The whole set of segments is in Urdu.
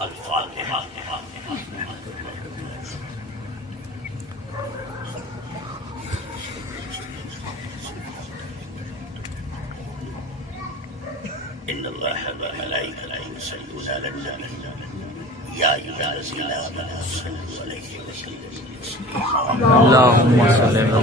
الفاتحہ۔ ان اللہ وملائکتہ یصلون علی النبی یا ایھا الذین آمنوا صلوا علیہ وسلموا تسلیما۔ اللہم صلی اللہ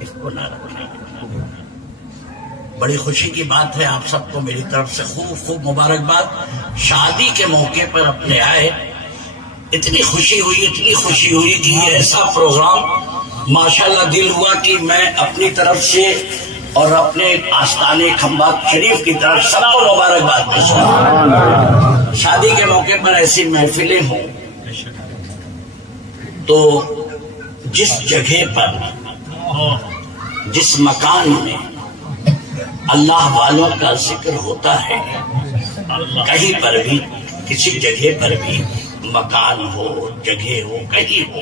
اس کو نہ رکھیں۔ بڑی خوشی کی بات ہے، آپ سب کو میری طرف سے خوب خوب مبارکباد۔ شادی کے موقع پر اپنے آئے، اتنی خوشی ہوئی کہ یہ ایسا پروگرام ماشاءاللہ دل ہوا کہ میں اپنی طرف سے اور اپنے آستانے کھمبات شریف کی طرف سب کو مبارکباد پیش کروں۔ شادی کے موقع پر ایسی محفلیں ہوں تو جس جگہ پر، جس مکان میں اللہ والوں کا ذکر ہوتا ہے، کہیں پر بھی، کسی جگہ پر بھی، مکان ہو، جگہ ہو، کہیں ہو،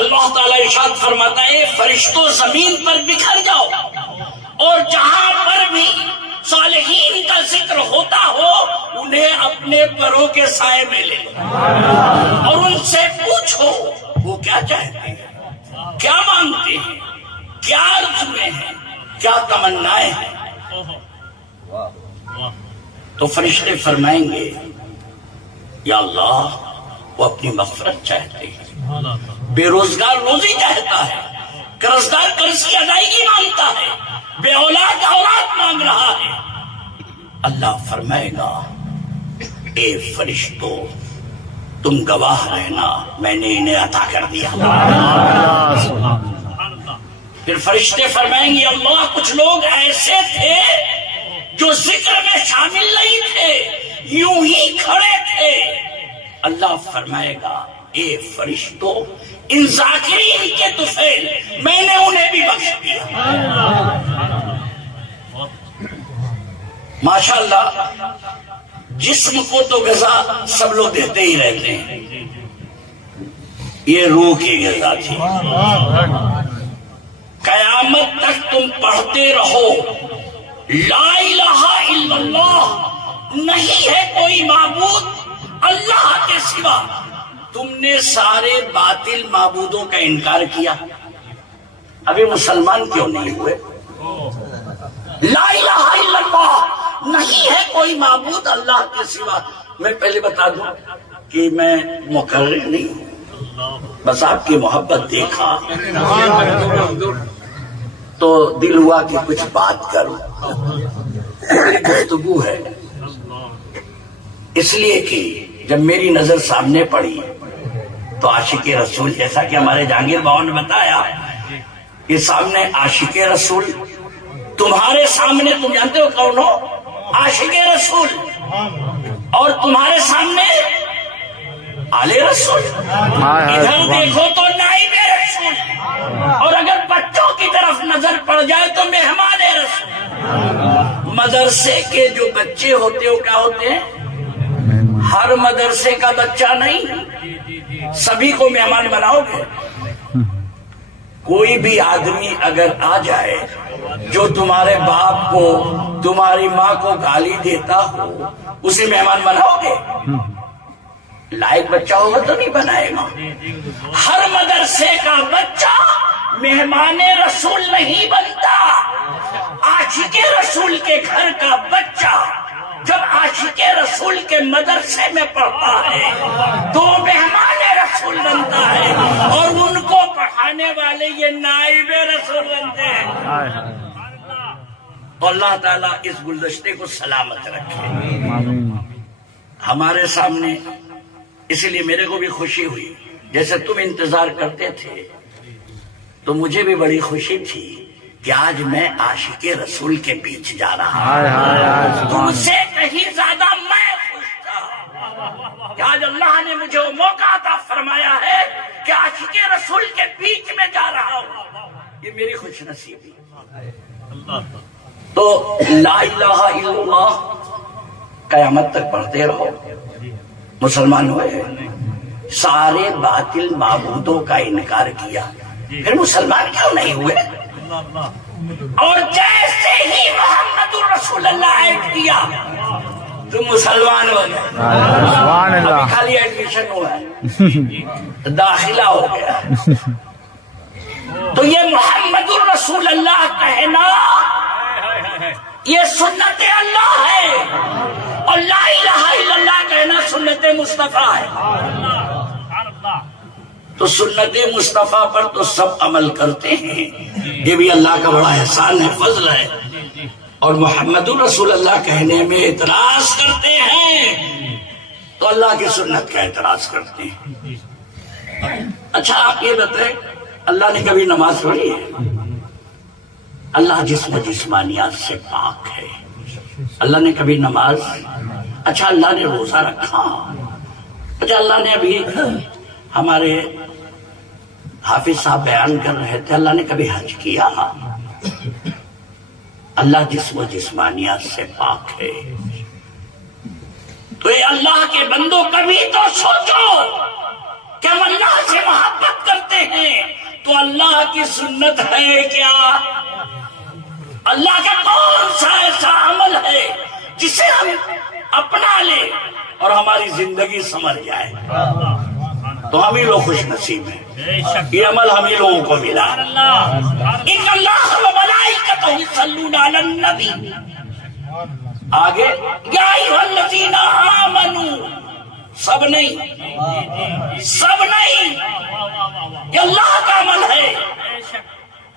اللہ تعالیٰ ارشاد فرماتا ہے فرشتوں زمین پر بکھر جاؤ اور جہاں پر بھی صالحین کا ذکر ہوتا ہو انہیں اپنے پروں کے سائے میں لے لو اور ان سے پوچھو وہ کیا چاہتے ہیں، کیا مانگتے ہیں، کیا آرزویں ہیں، کیا تمنائیں ہیں۔ تو فرشتے فرمائیں گے یا اللہ وہ اپنی مغفرت چاہتے ہیں، بے روزگار روزی چاہتا ہے، قرضدار قرض کی ادائیگی مانگتا ہے، بے اولاد اولاد مانگ رہا ہے۔ اللہ فرمائے گا اے فرشتوں تم گواہ رہنا، میں نے انہیں عطا کر دیا۔ پھر فرشتے فرمائیں گے اللہ کچھ لوگ ایسے تھے جو ذکر میں شامل نہیں تھے، یوں ہی کھڑے تھے۔ اللہ فرمائے گا اے فرشتوں ان ذاکرین کے طفیل میں نے انہیں بھی بخش دیا۔ ماشاءاللہ جسم کو تو غذا سب لوگ دیتے ہی رہتے ہیں، یہ روح کی غذا تھی۔ قیامت تک تم پڑھتے رہو لا الہ الا اللہ، نہیں ہے کوئی معبود اللہ کے سوا۔ تم نے سارے باطل معبودوں کا انکار کیا، ابھی مسلمان کیوں نہیں ہوئے؟ لا الہ الا اللہ، نہیں ہے کوئی معبود اللہ کے سوا۔ میں پہلے بتا دوں کہ میں مقرر نہیں ہوں، بس آپ کی محبت دیکھا تو دل ہوا کہ کچھ بات کروں، میری گفتگو ہے۔ اس لیے کہ جب میری نظر سامنے پڑی تو عاشق رسول، جیسا کہ ہمارے جہانگیر باؤ نے بتایا، یہ سامنے عاشق رسول، تمہارے سامنے تم جانتے ہو کون ہو؟ عاشق رسول، اور تمہارے سامنے آل رسول، ادھر دیکھو تو نائب رسول، اور اگر بچوں کی طرف نظر پڑ جائے تو مہمان رسول۔ مدرسے کے جو بچے ہوتے ہو کیا ہوتے ہیں؟ ہر مدرسے کا بچہ نہیں، سبھی کو مہمان بناؤ گے؟ کوئی بھی آدمی اگر آ جائے جو تمہارے باپ کو، تمہاری ماں کو گالی دیتا ہو، اسے مہمان بناؤ گے؟ لائق بچہ ہوگا تو نہیں بنائے گا۔ ہر مدرسے کا بچہ مہمان رسول نہیں بنتا۔ عاشق رسول کے گھر کا بچہ جب عاشق رسول کے مدرسے میں پڑھتا ہے تو مہمان رسول بنتا ہے، اور ان کو پڑھانے والے یہ نائب رسول بنتے ہیں۔ تو اللہ تعالیٰ اس گلدستے کو سلامت رکھے ہمارے سامنے۔ اس لیے میرے کو بھی خوشی ہوئی، جیسے تم انتظار کرتے تھے تو مجھے بھی بڑی خوشی تھی کہ آج میں عاشق رسول کے بیچ جا رہا ہوں۔ تم سے کہیں زیادہ میں خوش تھا کہ آج اللہ نے مجھے وہ موقع عطا فرمایا ہے کہ عاشق رسول کے بیچ میں جا رہا ہوں، یہ میری خوش نصیبی۔ تو لا الہ الا اللہ قیامت تک پڑھتے رہو، مسلمان ہوئے؟ سارے باطل معبودوں کا انکار کیا، پھر مسلمان کیوں نہیں ہوئے؟ اور جیسے ہی محمد رسول اللہ ایڈ کیا تم مسلمان ہو گئے، سبحان اللہ، ابھی خالی ایڈمیشن ہوا ہے، داخلہ ہو گیا۔ تو یہ محمد الرسول اللہ کہنا یہ سنت اللہ ہے، اور لا الہ الا اللہ کہنا سنت مصطفیٰ ہے۔ تو سنت مصطفیٰ پر تو سب عمل کرتے ہیں، یہ بھی اللہ کا بڑا احسان ہے، فضل ہے، اور محمد الرسول اللہ کہنے میں اعتراض کرتے ہیں تو اللہ کی سنت کا اعتراض کرتے ہیں۔ اچھا آپ یہ بتائیں، اللہ نے کبھی نماز پڑھی ہے؟ اللہ جسم و جسمانیات سے پاک ہے، اللہ نے کبھی نماز؟ اچھا اللہ نے روزہ رکھا؟ اچھا اللہ نے ابھی ہمارے حافظ صاحب بیان کر رہے تھے، اللہ نے کبھی حج کیا؟ اللہ جسم و جسمانیات سے پاک ہے۔ تو اے اللہ کے بندوں کبھی تو سوچو کہ ہم اللہ سے محبت کرتے ہیں تو اللہ کی سنت ہے کیا؟ اللہ کا کون سا ایسا عمل ہے جسے ہم اپنا لیں اور ہماری زندگی سنور جائے؟ تو ہم ہی لوگ خوش نصیب ہیں، یہ عمل ہم ہی لوگوں کو ملا۔ ان اللہ و ملائکتہ یصلون علی النبی، آگے یا ایھا الذین آمنوا، سب نہیں، سب نہیں، یہ اللہ کا عمل ہے۔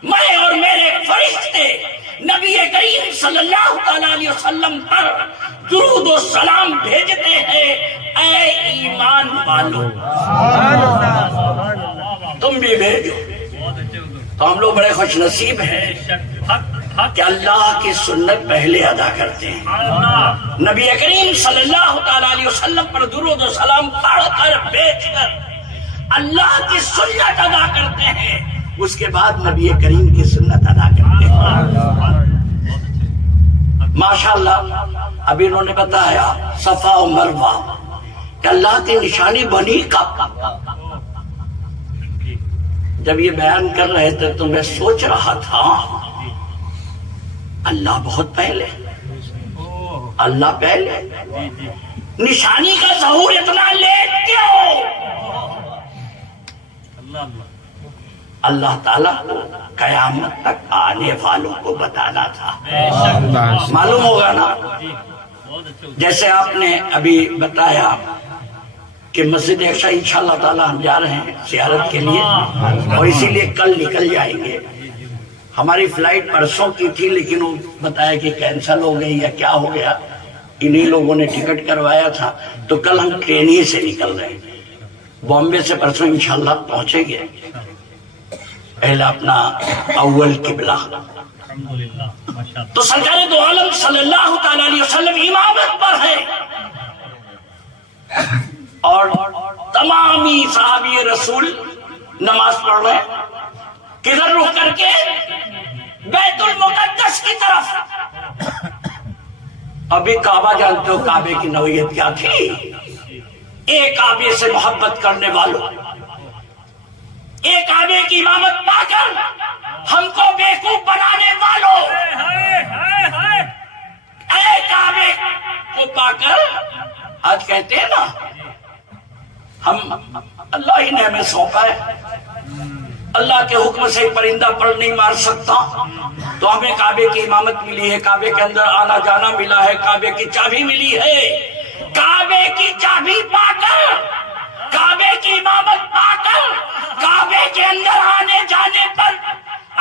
میں اور میرے فرشتے نبی کریم صلی اللہ علیہ وسلم پر درود و سلام بھیجتے ہیں، اے ایمان والو تم بھی بھیجو۔ تو ہم لوگ بڑے خوش نصیب ہیں کہ اللہ کی سنت پہلے ادا کرتے ہیں، نبی کریم صلی اللہ علیہ وسلم پر درود و سلام پڑھ کر بھیج کر اللہ کی سنت ادا کرتے ہیں، اس کے بعد نبی کریم کی سنت ادا کرتے ہیں۔ ماشاءاللہ ابھی انہوں نے بتایا صفا و مروہ کہ اللہ کی نشانی بنی کب؟ جب یہ بیان کر رہے تھے تو میں سوچ رہا تھا اللہ بہت پہلے، اللہ پہلے، نشانی کا ظہور اتنا لیٹ کیوں؟ اللہ تعالیٰ کو قیامت تک آنے والوں کو بتانا تھا، معلوم ہوگا نا؟ جیسے آپ نے ابھی بتایا کہ مسجد اقصی انشاءاللہ تعالیٰ ہم جا رہے ہیں زیارت کے لیے، اور اسی لیے کل نکل جائیں گے۔ ہماری فلائٹ پرسوں کی تھی لیکن وہ بتایا کہ کینسل ہو گئی یا کیا ہو گیا، انہی لوگوں نے ٹکٹ کروایا تھا، تو کل ہم ٹرین ہی سے نکل رہے ہیں، بامبے سے پرسوں انشاءاللہ پہنچیں گے، پہلا اپنا اول قبلہ۔ تو سرکار دو عالم صلی اللہ تعالی علیہ وسلم امامت پر ہے، اور تمامی صحابی رسول نماز پڑھ رہے ہیں، کدھر رخ کر کے؟ بیت المقدس کی طرف۔ ابھی کعبہ جانتے ہو کعبے کی نوعیت کیا تھی؟ ایک کعبے سے محبت کرنے والوں، ایک کعبے کی امامت پا کر ہم کو بیوقوف بنانے والوں، ایک کعبے کو پا کر آج کہتے ہیں نا ہم اللہ ہی نے ہمیں سونپا ہے، اللہ کے حکم سے پرندہ پر نہیں مار سکتا، تو ہمیں کعبے کی امامت ملی ہے، کعبے کے اندر آنا جانا ملا ہے، کعبے کی چابی ملی ہے۔ کعبے کی چابی پا کر، کعبے کی امامت پا کر، کعبے کے اندر آنے جانے پر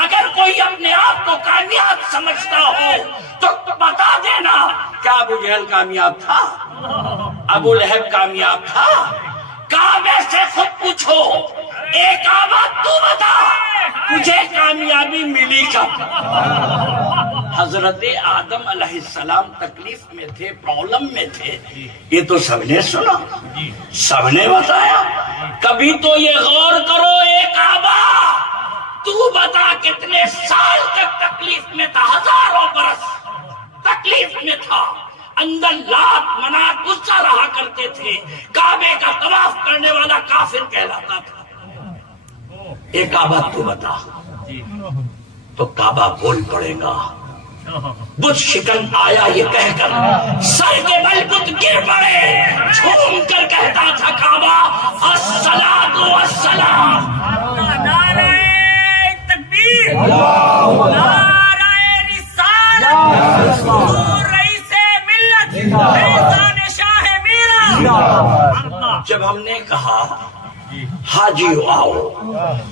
اگر کوئی اپنے آپ کو کامیاب سمجھتا ہو تو بتا دینا، کیا ابو جہل کامیاب تھا؟ ابو لہب کامیاب تھا؟ کعبے سے خود پوچھو، اے کعبہ تو بتا تجھے کامیابی ملی کب؟ حضرت آدم علیہ السلام تکلیف میں تھے، پرابلم میں تھے، یہ تو سب نے سنا، سب نے بتایا۔ کبھی تو یہ غور کرو، اے کعبہ تو بتا کتنے سال تک تکلیف میں تھا؟ ہزاروں برس تکلیف میں تھا، اندر لات منات غصہ رہا کرتے تھے، کعبے کا طواف کرنے والا کافر کہلاتا تھا۔ ایک کعبہ تو بتا، تو کعبہ بول پڑے گا، بت شکن آیا یہ کہہ کر سر کے بل بت گر پڑے، جھوم کر کہتا تھا کعبہ الصلاۃ والسلام۔ نعرہ تکبیر، نعرہ رسالت، حضور رئیس ملت، فیضان شاہ میرا۔ جب ہم نے کہا حاجیو آؤ،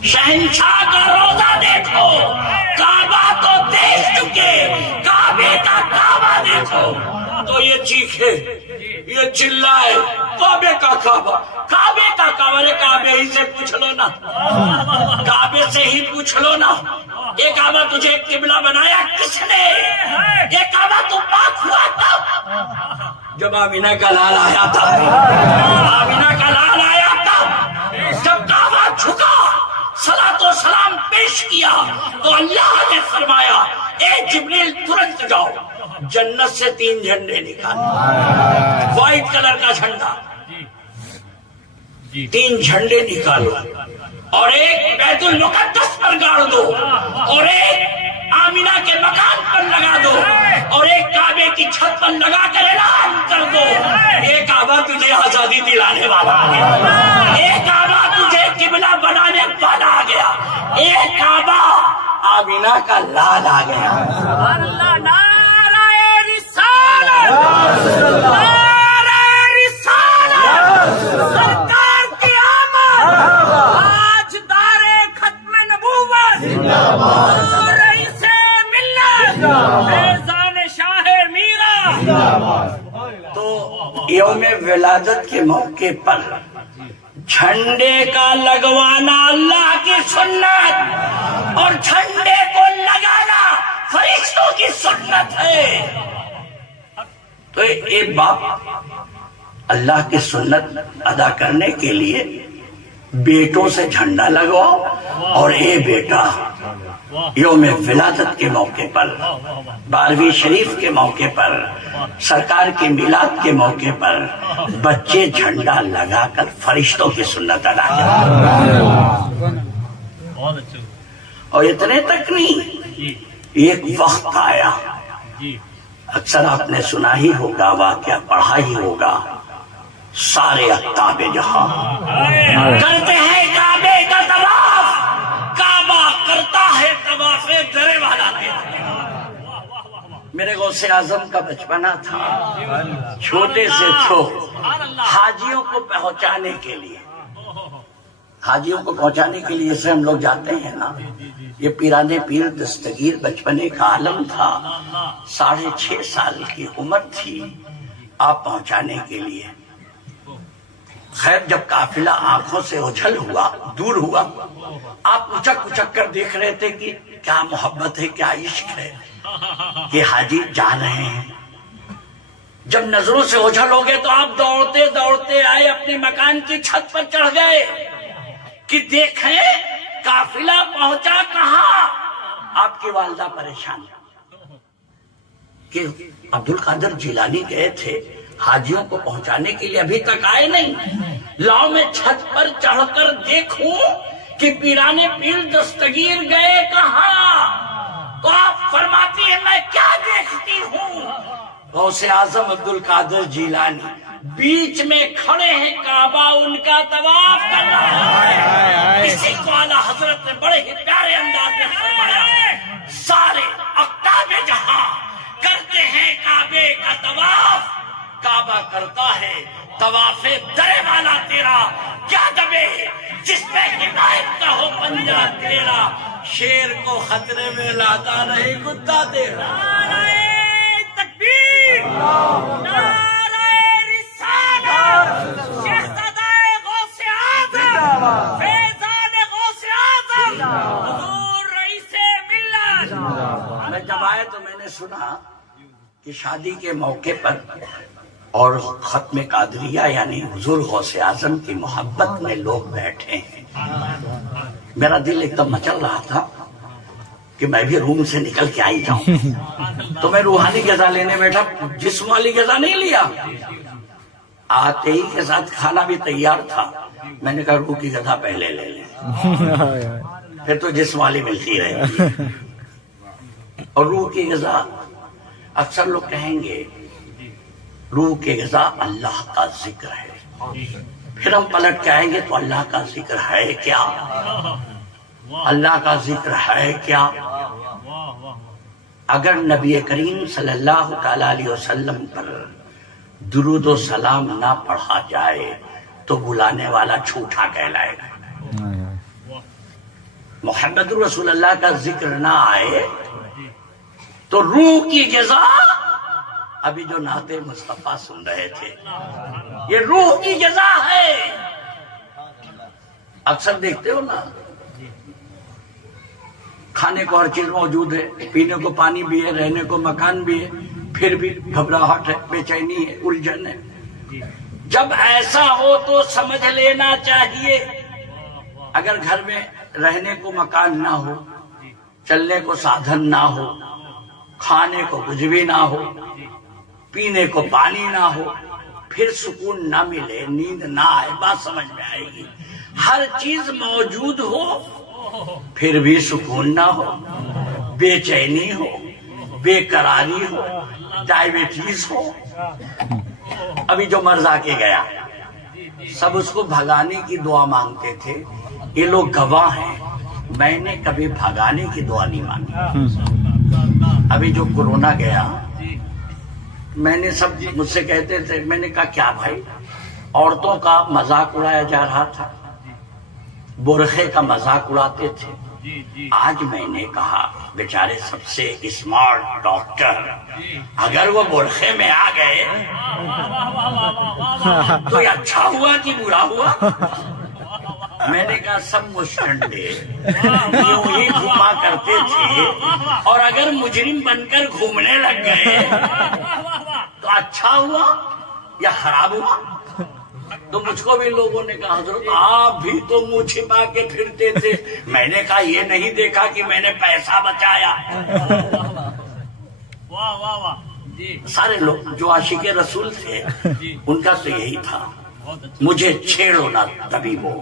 شہنشاہ کا روزہ دیکھو، کعبہ تو دیکھ چکے، کعبے کا کعبہ دیکھو، تو یہ چیخے، یہ چلائے کعبے کا کعبہ، کعبے کا کعبہ۔ کعبے ہی سے پوچھ لو نا، کعبے سے ہی پوچھ لو نا، یہ کعبہ تجھے قبلہ بنایا کس نے؟ یہ کعبہ تو پاک ہوا تھا جب آمینہ کا لال آیا تھا، آمینہ کا لال آیا تھا، جب کعبہ جھکا، صلاۃ و سلام پیش کیا تو اللہ نے فرمایا اے جبریل ترنت جاؤ، جنت سے 3 جھنڈے نکالو، وائٹ کلر کا جھنڈا، 3 جھنڈے نکالو، اور ایک بیت المقدس پر گاڑ دو، اور ایک آمینہ کے مکان پر لگا دو، اور ایک کعبے کی چھت پر لگا کر اعلان کر دو یہ کعبہ تجھے آزادی دلانے والا آ گیا، یہ کعبہ تجھے قبلہ بنانے والا آ گیا، یہ کعبہ آمینہ کا لال آ گیا۔ اللہ، نعرہ رسالت، نعرہ رسالت، سرکار کی آمد، آج دار ختم نبوت، حضور رئیس ملت، فیضان شاہ میرا۔ تو یوم ولادت کے موقع پر جھنڈے کا لگوانا اللہ کی سنت، اور جھنڈے کو لگانا فرشتوں کی سنت ہے۔ تو ایک باپ اللہ کی سنت ادا کرنے کے لیے بیٹوں سے جھنڈا لگواؤ، اور اے بیٹا یوم ولادت کے موقع پر، 12ویں شریف کے موقع پر، سرکار کے میلاد کے موقع پر بچے جھنڈا لگا کر فرشتوں کی سنت ادا کریں۔ اور اتنے تک نہیں، ایک وقت آیا، اکثر آپ نے سنا ہی ہوگا، واقعہ پڑھا ہی ہوگا، سارے اقطاب جہاں کرتے ہیں کعبے کا طواف، کعبہ کرتا ہے طواف درے والا۔ میرے غوث اعظم کا بچپنا تھا، چھوٹے سے تو حاجیوں کو پہنچانے کے لیے، حاجیوں کو پہنچانے کے لیے سے ہم لوگ جاتے ہیں نا، یہ پیرانے پیر دستگیر بچپنے کا عالم تھا، 6.5 سال کی عمر تھی، آپ پہنچانے کے لیے۔ خیر جب قافلہ آنکھوں سے اجھل ہوا، دور ہوا، آپ اچک اچک کر دیکھ رہے تھے کہ کیا محبت ہے، کیا عشق ہے کہ حاجی جا رہے ہیں۔ جب نظروں سے اجھل ہو گئے تو آپ دوڑتے دوڑتے آئے، اپنے مکان کی چھت پر چڑھ گئے کہ دیکھیں قافلہ پہنچا کہاں۔ آپ کی والدہ پریشان کہ عبد القادر جیلانی گئے تھے حاجیوں کو پہنچانے کے لیے، ابھی تک آئے نہیں، لاؤ میں چھت پر چڑھ کر دیکھوں کہ پیرانے پیر دستگیر گئے کہاں۔ تو آپ فرماتی ہیں میں کیا دیکھتی ہوں، غوث اعظم عبد القادر جیلانی بیچ میں کھڑے ہیں، کعبہ ان کا طواف کر رہا ہے۔ اسی کو اعلیٰ حضرت نے بڑے ہی پیارے انداز میں فرمایا، سارے اقطاب جہاں کرتے ہیں کعبے کا طواف، کعبہ کرتا ہے طواف درے والا تیرا، کیا دبے جس پہ حمایت کا ہو پنجہ تیرا، شیر کو خطرے میں لاتا رہے کتا تیرا۔ نعرہ تکبیر، نعرہ رسالت، شہزادہ غوث اعظم، فیضان غوث اعظم، حضور رئیس ملت۔ میں جب آئے تو میں نے سنا کہ شادی کے موقع پر اور ختم قادریہ یعنی حضور غوث اعظم کی محبت میں لوگ بیٹھے ہیں، میرا دل ایک دم مچل رہا تھا کہ میں بھی روم سے نکل کے آئی جاؤں، تو میں روحانی غذا لینے بیٹھا، جسم والی غذا نہیں لیا۔ آتے ہی کے ساتھ کھانا بھی تیار تھا، میں نے کہا روح کی غذا پہلے لے لیں، پھر تو جسم والی ملتی رہے گی۔ اور روح کی غذا اکثر لوگ کہیں گے روح کی غذا اللہ کا ذکر ہے، پھر ہم پلٹ کے آئیں گے تو اللہ کا ذکر ہے کیا؟ اللہ کا ذکر ہے کیا؟ اگر نبی کریم صلی اللہ تعالی علیہ وسلم پر درود و سلام نہ پڑھا جائے تو بلانے والا جھوٹا کہلائے گا۔ محمد رسول اللہ کا ذکر نہ آئے تو روح کی غذا، ابھی جو نعت مصطفیٰ سن رہے تھے، یہ روح کی غذا ہے۔ اکثر دیکھتے ہو نا، کھانے کو ہر چیز موجود ہے، پینے کو پانی بھی ہے، رہنے کو مکان بھی ہے، پھر بھی گھبراہٹ ہے، بے چینی ہے، الجھن ہے۔ جب ایسا ہو تو سمجھ لینا چاہیے، اگر گھر میں رہنے کو مکان نہ ہو، چلنے کو سادھن نہ ہو، کھانے کو کچھ بھی نہ ہو، پینے کو پانی نہ ہو، پھر سکون نہ ملے، نیند نہ آئے، بات سمجھ میں آئے گی۔ ہر چیز موجود ہو پھر بھی سکون نہ ہو، بے چینی ہو، بے قراری ہو، ڈائبٹیز ہو۔ ابھی جو مرض آ کے گیا، سب اس کو بھگانے کی دعا مانگتے تھے، یہ لوگ گواہ ہیں، میں نے کبھی بھگانے کی دعا نہیں مانگی۔ ابھی جو کورونا گیا، میں نے سب مجھ سے کہتے تھے، میں نے کہا کیا بھائی، عورتوں کا مذاق اڑایا جا رہا تھا، برقعے کا مذاق اڑاتے تھے۔ آج میں نے کہا بیچارے سب سے اسمارٹ ڈاکٹر اگر وہ برقعے میں آ گئے تو یہ اچھا ہوا کہ برا ہوا؟ میں نے کہا سب مشٹنڈے یوں ہی گھوما کرتے تھے، اور اگر مجرم بن کر گھومنے لگ گئے تو اچھا ہوا یا خراب ہوا؟ تو مجھ کو بھی لوگوں نے کہا حضرت آپ بھی تو منہ چھپا کے پھرتے تھے۔ میں نے کہا یہ نہیں دیکھا کہ میں نے پیسہ بچایا؟ سارے لوگ جو عاشق رسول تھے ان کا تو یہی تھا، مجھے چھیڑو نہ طبیبو،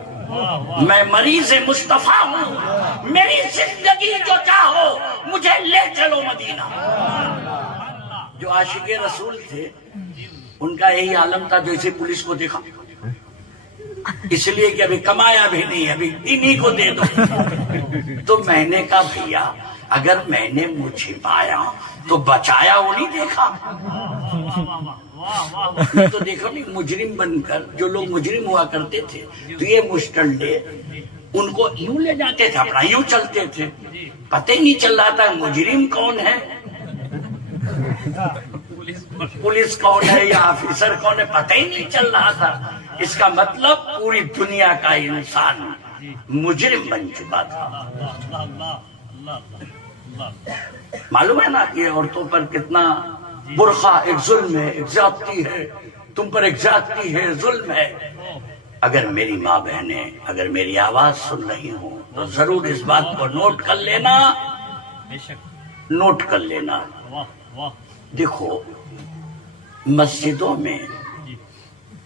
میں مریض مصطفیٰ ہوں، میری زندگی جو چاہو مجھے لے چلو مدینہ۔ جو عاشق رسول تھے ان کا یہی عالم تھا، جو اسے پولیس کو دیکھا، اس لیے کہ ابھی کمایا بھی نہیں، ابھی انہی کو دے دو۔ تو میں نے کہا بھیا اگر میں نے منہ چھپایا تو بچایا وہ نہیں دیکھا؟ تو دیکھو نہیں، مجرم بن کر جو لوگ مجرم ہوا کرتے تھے تو یہ مشٹنڈے ان کو یوں لے جاتے تھے، اپنا یوں چلتے تھے، پتہ ہی نہیں چل رہا تھا مجرم کون ہے، پولیس کون ہے یا آفیسر کون ہے، پتہ ہی نہیں چل رہا تھا۔ اس کا مطلب پوری دنیا کا انسان مجرم بن چکا تھا۔ معلوم ہے نا کہ عورتوں پر کتنا برقع ایک ظلم ہے، ایک زیادتی ہے، تم پر ایک زیادتی ہے، ظلم ہے۔ اگر میری ماں بہنیں اگر میری آواز سن رہی ہوں تو ضرور اس بات کو نوٹ کر لینا، نوٹ کر لینا۔ دیکھو مسجدوں میں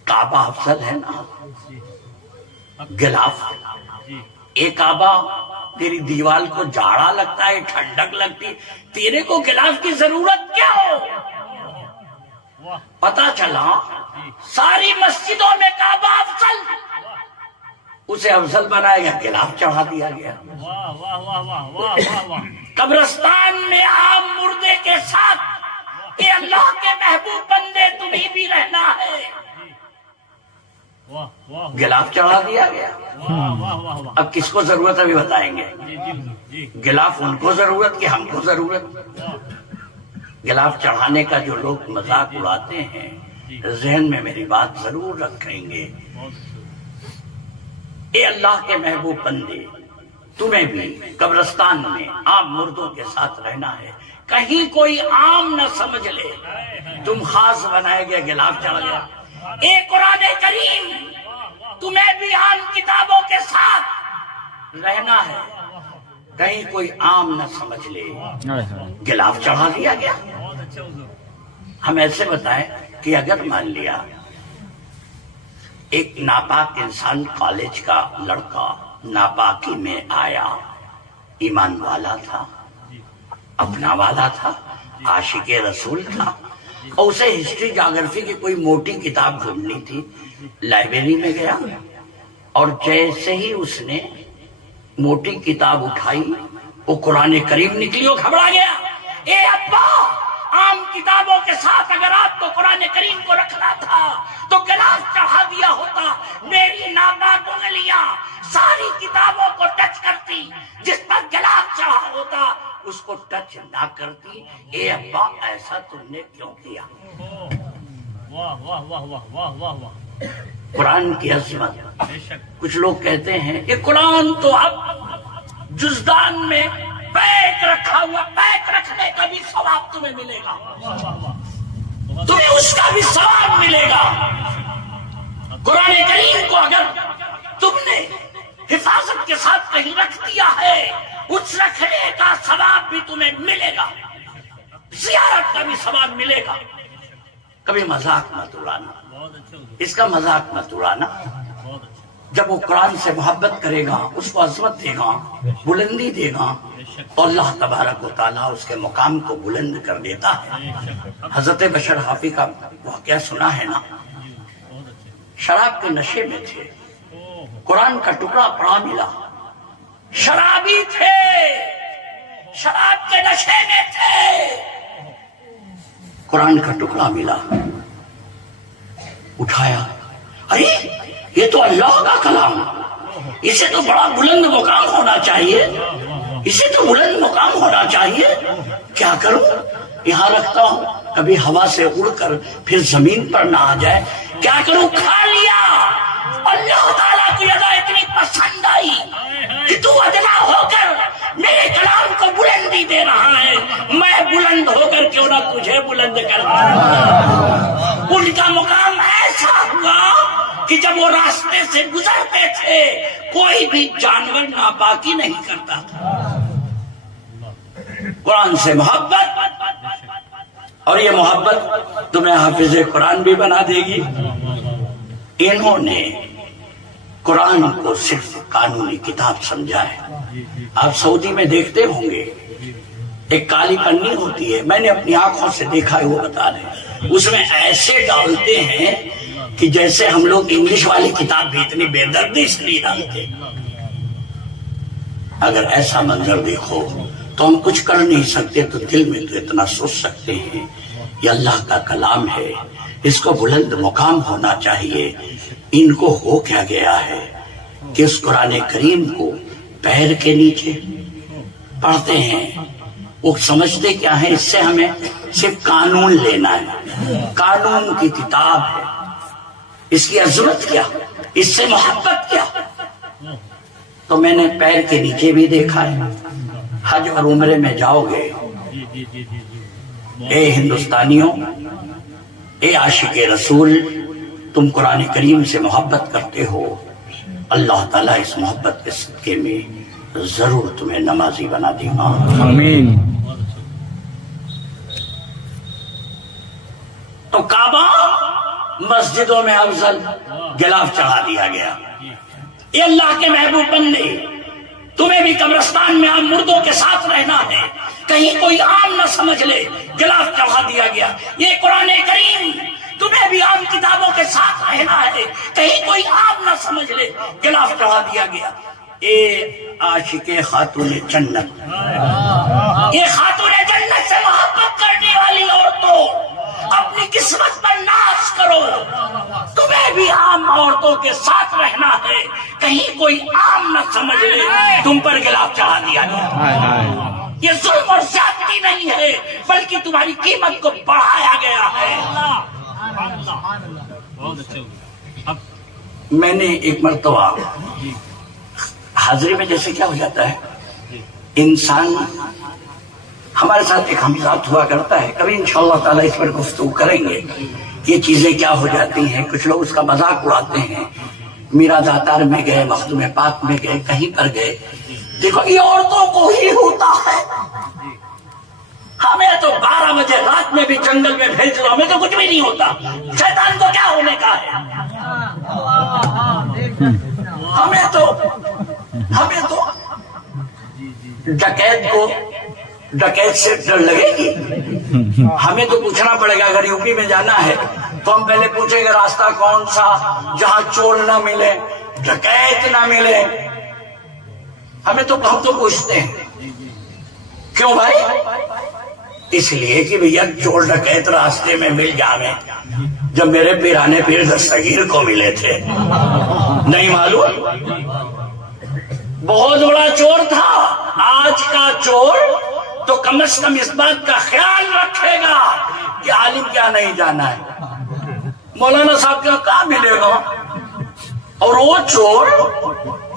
کعبہ افضل ہے نا غلاف؟ ایک کعبہ تیری دیوال کو جاڑا لگتا ہے، ٹھنڈک لگتی، تیرے کو غلاف کی ضرورت کیا ہو؟ پتا چلا ساری مسجدوں میں کعبہ افضل، اسے افضل بنایا گیا، غلاف چڑھا دیا گیا۔ قبرستان میں عام مردے کے ساتھ کہ اللہ کے محبوب بندے تمہیں بھی رہنا ہے، غلاف چڑھا دیا گیا۔ اب کس کو ضرورت ابھی بتائیں گے؟ غلاف ان کو ضرورت کہ ہم کو ضرورت؟ غلاف چڑھانے کا جو لوگ مذاق اڑاتے ہیں ذہن میں میری بات ضرور رکھیں گے، اے اللہ کے محبوب بندے تمہیں بھی قبرستان میں عام مردوں کے ساتھ رہنا ہے، کہیں کوئی عام نہ سمجھ لے تم خاص بنائے گئے، غلاف چڑھ گیا۔ اے قرآن کریم تمہیں بھی عام کتابوں کے ساتھ رہنا ہے، کہیں کوئی عام نہ سمجھ لے، ہائے ہائے، غلاف چڑھا دیا گیا۔ ہم ایسے بتائیں کہ اگر مان لیا ایک ناپاک انسان، کالج کا لڑکا ناپاکی میں آیا، ایمان والا تھا، اپنا والا تھا، عاشق رسول تھا، اور اسے ہسٹری جاگرفی کی کوئی موٹی کتاب ڈھونڈنی تھی، لائبریری میں گیا، اور جیسے ہی اس نے موٹی کتاب اٹھائی وہ قرآن کریم نکلی، وہ گھبرا گیا۔ اے ابا، عام کتابوں کے ساتھ اگر آپ کو قرآن کریم کو رکھنا تھا تو گلاس چڑھا دیا ہوتا، میری ناپاک انگلیاں ساری کتابوں کو ٹچ کرتی، جس پر گلاس چڑھا ہوتا اس کو ٹچ نہ کرتی۔ اے ابا، ایسا تم نے کیوں کیا؟ واہ واہ واہ واہ واہ واہ واہ، قرآن کی عظمت۔ بے شک، کچھ لوگ کہتے ہیں کہ قرآن تو اب جزدان میں پیک رکھا ہوا، پیک رکھنے کا بھی ثواب تمہیں ملے گا، تمہیں اس کا بھی ثواب ملے گا۔ قرآن کریم کو اگر تم نے حفاظت کے ساتھ کہیں رکھ دیا ہے، اس رکھنے کا ثواب بھی تمہیں ملے گا، زیارت کا بھی ثواب ملے گا۔ کبھی مذاق مت اڑانا، بہت اچھے حضور، اس کا مذاق مت اڑانا۔ بہت اچھے، جب وہ قرآن سے محبت کرے گا، اس کو عظمت دے گا، بلندی دے گا، تو اللہ تبارک و تعالیٰ اس کے مقام کو بلند کر دیتا ہے۔ حضرت بشر حافی کا واقعہ سنا ہے نا، بہت اچھے، شراب کے نشے میں تھے، قرآن کا ٹکڑا پڑا ملا، شرابی تھے، شراب کے نشے میں تھے، قرآن کا ٹکڑا ملا، اٹھایا، ارے یہ تو اللہ کا کلام، اسے تو بڑا بلند مقام ہونا چاہیے، اسے تو بلند مقام ہونا چاہیے، کیا کروں؟ یہاں رکھتا ہوں، کبھی ہوا سے اڑ کر پھر زمین پر نہ آ جائے، کیا کروں؟ کھا لیا۔ اللہ تعالیٰ کی ادا اتنی پسند آئی کہ تو ادنا ہو کر میرے کلام کو بلندی دے رہا ہے، میں بلند ہو کر کیوں نہ تجھے بلند کرتا۔ ان کا مقام ایسا ہوا کہ جب وہ راستے سے گزرتے تھے کوئی بھی جانور ناپاکی نہیں کرتا تھا۔ قرآن سے محبت، اور یہ محبت تمہیں حافظ قرآن بھی بنا دے گی۔ انہوں نے قرآن کو صرف قانونی کتاب سمجھا ہے۔ آپ سعودی میں دیکھتے ہوں گے ایک کالی پنی ہوتی ہے، میں نے اپنی آنکھوں سے دیکھا ہے، وہ بتا رہے ہیں اس میں ایسے ڈالتے ہیں کہ جیسے ہم لوگ انگلش والی کتاب بھی اتنی بے دردی سے نہیں ڈالتے۔ اگر ایسا منظر دیکھو تو ہم کچھ کر نہیں سکتے، تو دل میں تو اتنا سوچ سکتے ہیں یہ اللہ کا کلام ہے، اس کو بلند مقام ہونا چاہیے۔ ان کو ہو کیا گیا ہے کہ اس قرآن کریم کو پیر کے نیچے پڑھتے ہیں، وہ سمجھتے کیا ہے، اس سے ہمیں صرف قانون لینا ہے، قانون کی کتاب ہے، اس کی عظمت کیا، اس سے محبت کیا۔ تو میں نے پیر کے نیچے بھی دیکھا ہے۔ حج اور عمرے میں جاؤ گے، اے ہندوستانیوں، اے عاشق رسول، تم قرآن کریم سے محبت کرتے ہو، اللہ تعالیٰ اس محبت کے صدقے میں ضرور تمہیں نمازی بنا دے گا۔ آمین۔ تو کعبہ مسجدوں میں افضل غلاف چڑھا دیا گیا۔ یہ اللہ کے محبوب بندے، تمہیں بھی قبرستان میں عام مردوں کے ساتھ رہنا ہے، کہیں کوئی عام نہ سمجھ لے، غلاف چڑھا دیا گیا۔ یہ قرآن کریم تمہیں بھی عام کتابوں کے ساتھ رہنا ہے، کہیں کوئی عام نہ سمجھ لے، غلاف چڑھا دیا گیا۔ اے عاشق خاتون جنت، یہ خاتون جنت سے محبت کرنے والی عورتوں، اپنی قسمت پر ناز کرو، تمہیں بھی عام عورتوں کے ساتھ رہنا ہے، کہیں کوئی عام نہ سمجھ لے تم پر غلاف چڑھا دیا گیا۔ یہ ظلم اور زیادتی نہیں ہے، بلکہ تمہاری قیمت کو بڑھایا گیا ہے۔ میں نے ایک مرتبہ حاضری میں جیسے کیا ہو جاتا ہے، انسان ہمارے ساتھ ایک ہمزاد ہوا کرتا ہے، کبھی انشاءاللہ تعالیٰ اس پر گفتگو کریں گے یہ چیزیں کیا ہو جاتی ہیں۔ کچھ لوگ اس کا مذاق اڑاتے ہیں، میرا داتار میں گئے، مخدوم پاک میں گئے، کہیں پر گئے، دیکھو یہ عورتوں کو ہی ہوتا ہے. ہمیں تو 12 بجے رات میں بھی جنگل میں بھیج دو, ہمیں تو کچھ بھی نہیں ہوتا. شیطان کو کیا ہونے کا ہے؟ ہمیں تو ڈکیت سے ڈر لگے گی. ہمیں تو پوچھنا پڑے گا. اگر یوپی میں جانا ہے تو ہم پہلے پوچھیں گے راستہ کون سا جہاں چور نہ ملے, ڈکیت نہ ملے. ہم تو پوچھتے ہیں. کیوں بھائی؟ اس لیے کہ بھیا چور ڈکیت راستے میں مل جاویں. جب میرے پیرانے پیر دستگیر کو ملے تھے, نہیں معلوم, بہت بڑا چور تھا. آج کا چور تو کم از کم اس بات کا خیال رکھے گا کہ عالم کیا نہیں جانا ہے, مولانا صاحب کیا کہاں ملے گا. اور وہ چور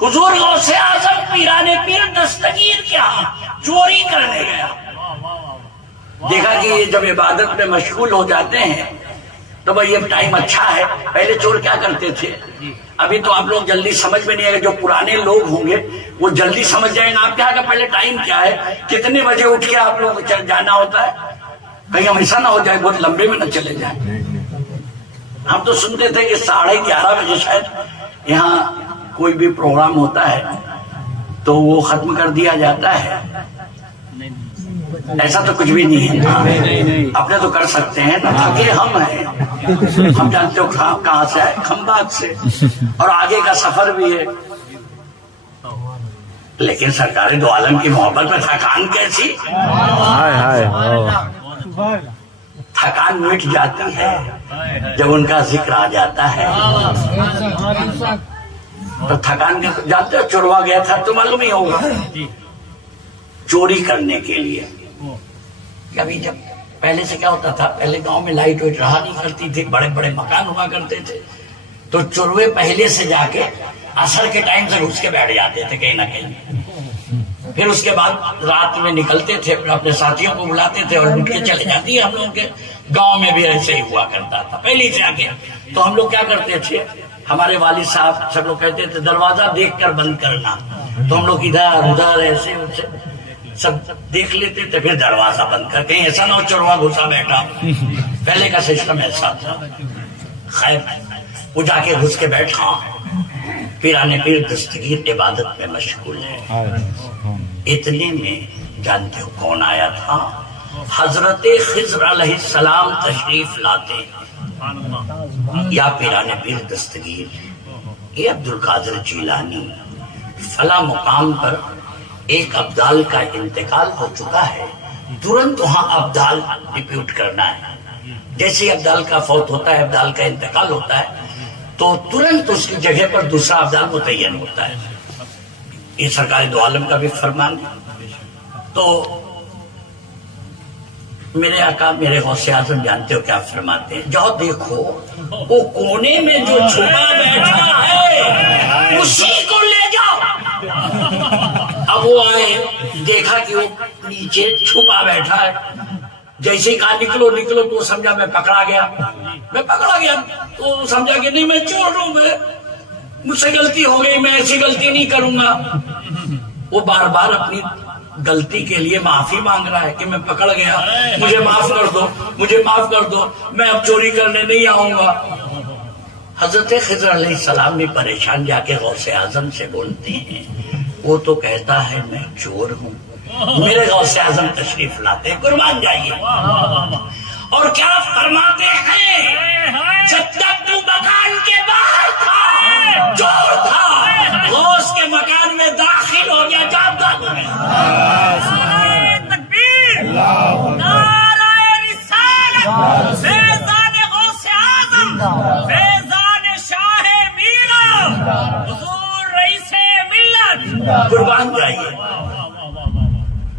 حضور غوث اعظم پیرانے پیر دستگیر کیا چوری کرنے گیا. دیکھا کہ یہ جب عبادت میں مشغول ہو جاتے ہیں تو بھائی یہ ٹائم اچھا ہے. پہلے چور کیا کرتے تھے, ابھی تو آپ لوگ جلدی سمجھ میں نہیں آئے گا. جو پرانے لوگ ہوں گے وہ جلدی سمجھ جائیں گے. آپ کیا کہ پہلے ٹائم کیا ہے, کتنے بجے اٹھ کے آپ لوگ جانا ہوتا ہے, کہیں ہم ایسا نہ ہو جائے بہت لمبے میں نہ چلے جائیں. ہم تو سنتے تھے کہ 11:30 بجے شاید یہاں کوئی بھی پروگرام ہوتا ہے تو وہ ختم کر دیا جاتا ہے. ایسا تو کچھ بھی نہیں ہے. اپنے تو کر سکتے ہیں نا, تھکے ہم ہیں. ہم جانتے ہو کہاں سے آئے, کھمباگ سے, اور آگے کا سفر بھی ہے. لیکن سرکار دو عالم کی محبت میں تھکان کیسی, تھکان مٹ جاتی ہے جب ان کا ذکر آ جاتا ہے. تو تھکان کے جانتے ہو چوروا گیا تھا تو معلوم ہی ہوگا, چوری کرنے کے لیے. ابھی جب پہلے سے کیا ہوتا تھا, پہلے گاؤں میں لائٹ وائٹ رہا نہیں کرتی تھی, بڑے بڑے مکان ہوا کرتے تھے, تو چوروے پہلے سے جا کے عصر کے ٹائم سے گھس کے بیٹھ جاتے تھے کہیں نہ کہیں. پھر اس کے بعد رات میں نکلتے تھے, اپنے ساتھیوں کو بلاتے تھے اور لوٹ کے چلے جاتی ہے. ہم لوگوں کے گاؤں میں بھی ایسے ہی ہوا کرتا تھا پہلے سے آ کے. تو ہم لوگ کیا کرتے تھے, ہمارے والد صاحب سب لوگ کہتے تھے دروازہ دیکھ کر بند کرنا. تو ہم لوگ ادھر ادھر ایسے سب دیکھ لیتے تھے, پھر دروازہ بند کر, کہیں ایسا نہ ہو چوروا گھسا بیٹھا. پہلے کا سسٹم ایسا تھا. خیر وہ جا کے گھس کے بیٹھا, پیرانے پیر دستگیر عبادت میں مشغول ہے. اتنے میں جانتے ہو کون آیا تھا, حضرت خضر علیہ السلام تشریف لاتے. یا پیرانے پیر دستگیر, یہ عبد القادر جیلانی فلاں مقام پر ایک ابدال کا انتقال ہو چکا ہے, ترنت وہاں ابدال ڈپیوٹ کرنا ہے. جیسے ابدال کا فوت ہوتا ہے, ابدال کا انتقال ہوتا ہے, تو ترنت اس کی جگہ پر دوسرا ابدال متعین ہوتا ہے. یہ سرکار دو عالم کا بھی فرمان ہے. تو میرے آقا میرے غوث اعظم جانتے ہو کیا فرماتے ہیں, جاؤ دیکھو وہ کونے میں جو چھپا بیٹھا ہے اسی کو لے جاؤ. اب وہ آئے, دیکھا کہ وہ نیچے چھپا بیٹھا ہے. جیسے ہی کہا نکلو نکلو تو سمجھا میں پکڑا گیا. تو سمجھا کہ نہیں میں چور ہوں, میں مجھ سے غلطی ہو گئی, میں ایسی غلطی نہیں کروں گا. وہ بار بار اپنی غلطی کے لیے معافی مانگ رہا ہے کہ میں پکڑ گیا, مجھے معاف کر دو, مجھے معاف کر دو, میں اب چوری کرنے نہیں آؤں گا. حضرت خضر علیہ السلام بھی پریشان جا کے غوث اعظم سے بولتے ہیں. وہ تو کہتا ہے میں چور ہوں. میرے غوث اعظم تشریف لاتے ہیں, قربان جائیے. اور کیا فرماتے ہیں, جب تک تو مکان کے باہر تھا چور تھا, غوث کے مکان میں داخل ہو گیا جابدار میں. تکبیر, نعرہ رسالت, فیضان غوث اعظم, فیضان شاہ میرا, حضور رئیس ملت. قربان جائیے,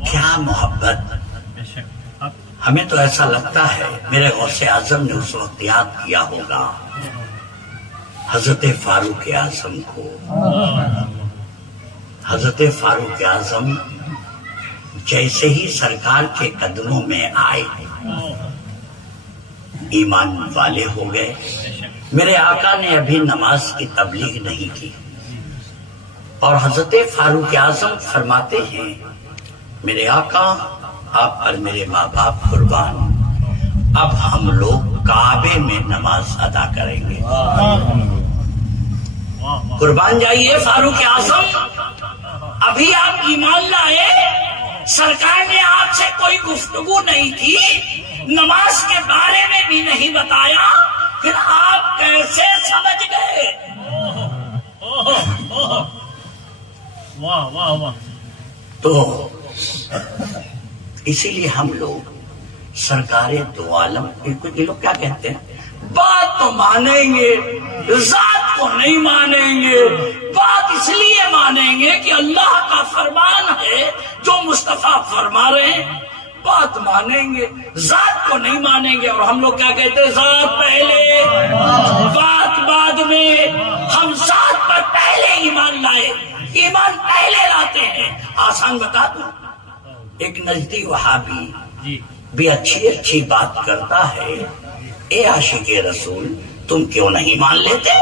کیا محبت. ہمیں تو ایسا لگتا ہے میرے غوث اعظم نے اس وقت یاد کیا ہوگا حضرت فاروق اعظم کو. حضرت فاروق اعظم جیسے ہی سرکار کے قدموں میں آئے ایمان والے ہو گئے. میرے آقا نے ابھی نماز کی تبلیغ نہیں کی اور حضرت فاروق اعظم فرماتے ہیں میرے آقا آپ اور میرے ماں باپ قربان، اب ہم لوگ کعبے میں نماز ادا کریں گے۔ قربان جائیے فاروق اعظم، ابھی آپ ایمان لائے، سرکار نے آپ سے کوئی گفتگو نہیں کی، نماز کے بارے میں بھی نہیں بتایا، پھر آپ کیسے سمجھ گئے؟ واہ واہ واہ، تو اسی لیے ہم لوگ سرکار دو عالم، یہ لوگ کیا کہتے ہیں، بات تو مانیں گے، ذات کو نہیں مانیں گے، بات اس لیے مانیں گے کہ اللہ کا فرمان ہے جو مصطفیٰ فرما رہے ہیں، بات مانیں گے، ذات کو نہیں مانیں گے۔ اور ہم لوگ کیا کہتے ہیں، ذات پہلے بات بعد میں، ہم ذات پر پہلے ایمان لائے، ایمان پہلے لاتے ہیں۔ آسان بتا دوں، ایک نجدی وہابی جی بھی اچھی بات کرتا ہے، اے عاشق رسول تم کیوں نہیں مان لیتے؟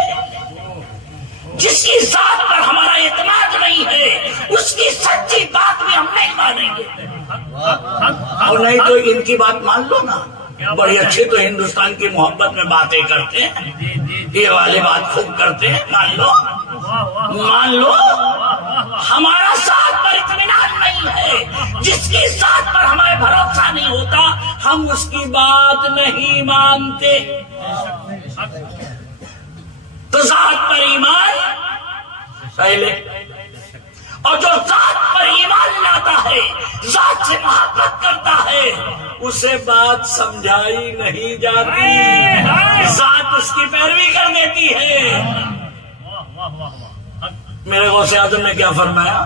جس کی ذات پر ہمارا اعتماد نہیں ہے اس کی سچی بات بھی ہم نہیں مانیں گے، اور نہیں تو ان کی بات مان لو نا، بڑی اچھی تو ہندوستان کی محبت میں باتیں کرتے ہیں، یہ والے بات خوب کرتے ہیں، مان لو ہمارا ذات پر اطمینان نہیں ہے، جس کی ذات پر ہمیں بھروسہ نہیں ہوتا ہم اس کی بات نہیں مانتے۔ تو ذات پر ایمان پہلے، اور جو ذات پر ایمان لاتا ہے، ذات سے محبت کرتا ہے، اسے بات سمجھائی نہیں جاتی، ذات اس کی پیروی کر دیتی ہے۔ میرے غوث اعظم نے کیا فرمایا،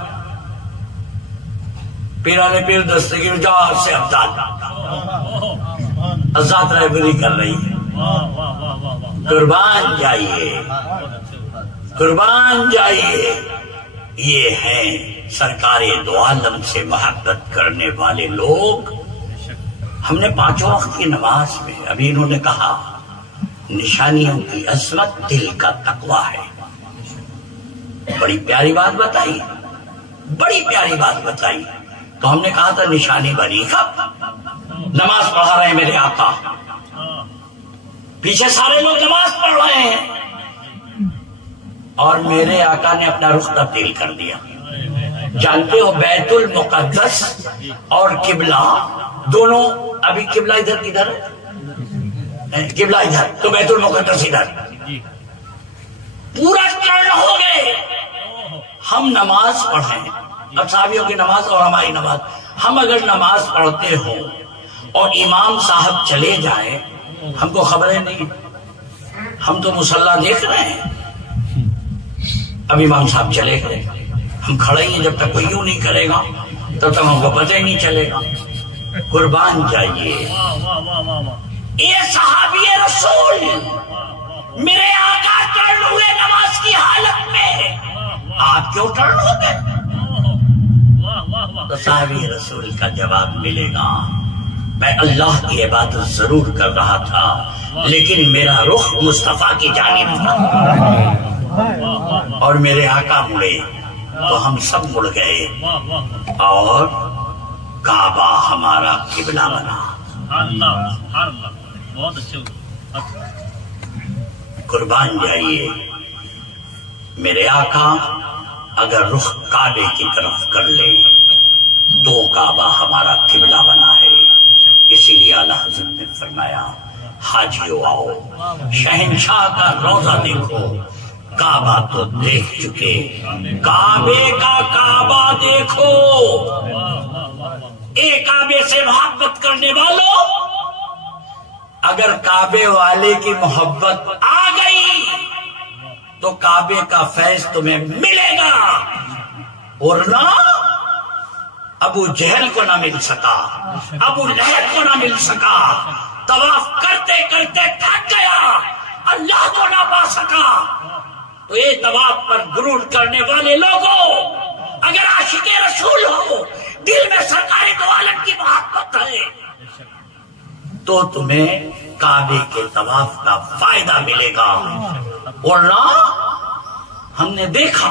پیرانے پیر دستگیر جوہر سے ابدال، ذات رہبری کر رہی ہے۔ قربان جائیے، قربان جائیے، یہ ہیں سرکار دو عالم سے محبت کرنے والے لوگ۔ ہم نے پانچوں وقت کی نماز میں ابھی انہوں نے کہا نشانیوں کی عظمت دل کا تقویٰ ہے، بڑی پیاری بات بتائی، بڑی پیاری بات بتائی۔ تو ہم نے کہا تھا نشانی بنی کب؟ نماز پڑھا رہے ہیں میرے آقا، پیچھے سارے لوگ نماز پڑھ رہے ہیں، اور میرے آقا نے اپنا رخ تبدیل کر دیا۔ جانتے ہو بیت المقدس اور قبلہ دونوں، ابھی قبلہ ادھر کدھر ہے؟ قبلہ ادھر، تو بیت المقدس ادھر، پورا ٹرن ہو گئے۔ ہم نماز پڑھیں، اب صحابیوں کی نماز اور ہماری نماز، ہم اگر نماز پڑھتے ہوں اور امام صاحب چلے جائیں، ہم کو خبریں نہیں، ہم تو مصلی دیکھ رہے ہیں، اب امام صاحب چلے گئے، ہم کھڑے ہی، جب تک کوئی یوں نہیں کرے گا تب تک ہم کو پتہ ہی نہیں چلے گا۔ قربان جائیے، یہ صحابی رسول میرے آقا ٹرن ہوئے نماز کی حالت میں، آپ کیوں ٹرن ہو گئے؟ تو صحابی رسول کا جواب ملے گا، میں اللہ کی عبادت ضرور کر رہا تھا لیکن میرا رخ مصطفیٰ کی جانب تھا، اور میرے آقا مڑے تو ہم سب مڑ گئے، اور کعبہ ہمارا قبلہ بنا۔ بہت اچھے، قربان جائیے، میرے آقا اگر رخ کعبے کی طرف کر لے تو کعبہ ہمارا قبلہ بنا ہے۔ اسی لیے اعلیٰ حضرت نے فرمایا حاجیو آؤ، شہنشاہ کا روضہ دیکھو، کعبہ تو دیکھ چکے، کعبے کا کعبہ دیکھو۔ اے کعبے سے محبت کرنے والوں، اگر کعبے والے کی محبت آ گئی تو کعبے کا فیض تمہیں ملے گا، ورنہ ابو جہل کو نہ مل سکا، ابو لہب کو نہ مل سکا، طواف کرتے کرتے تھک گیا، اللہ کو نہ پا سکا۔ تو یہ طواف پر درود کرنے والے لوگوں، اگر عاشق رسول ہو، دل میں سرکار دو عالم کی محبت ہے، تو تمہیں کعبے کے طواف کا فائدہ ملے گا۔ ورنہ ہم نے دیکھا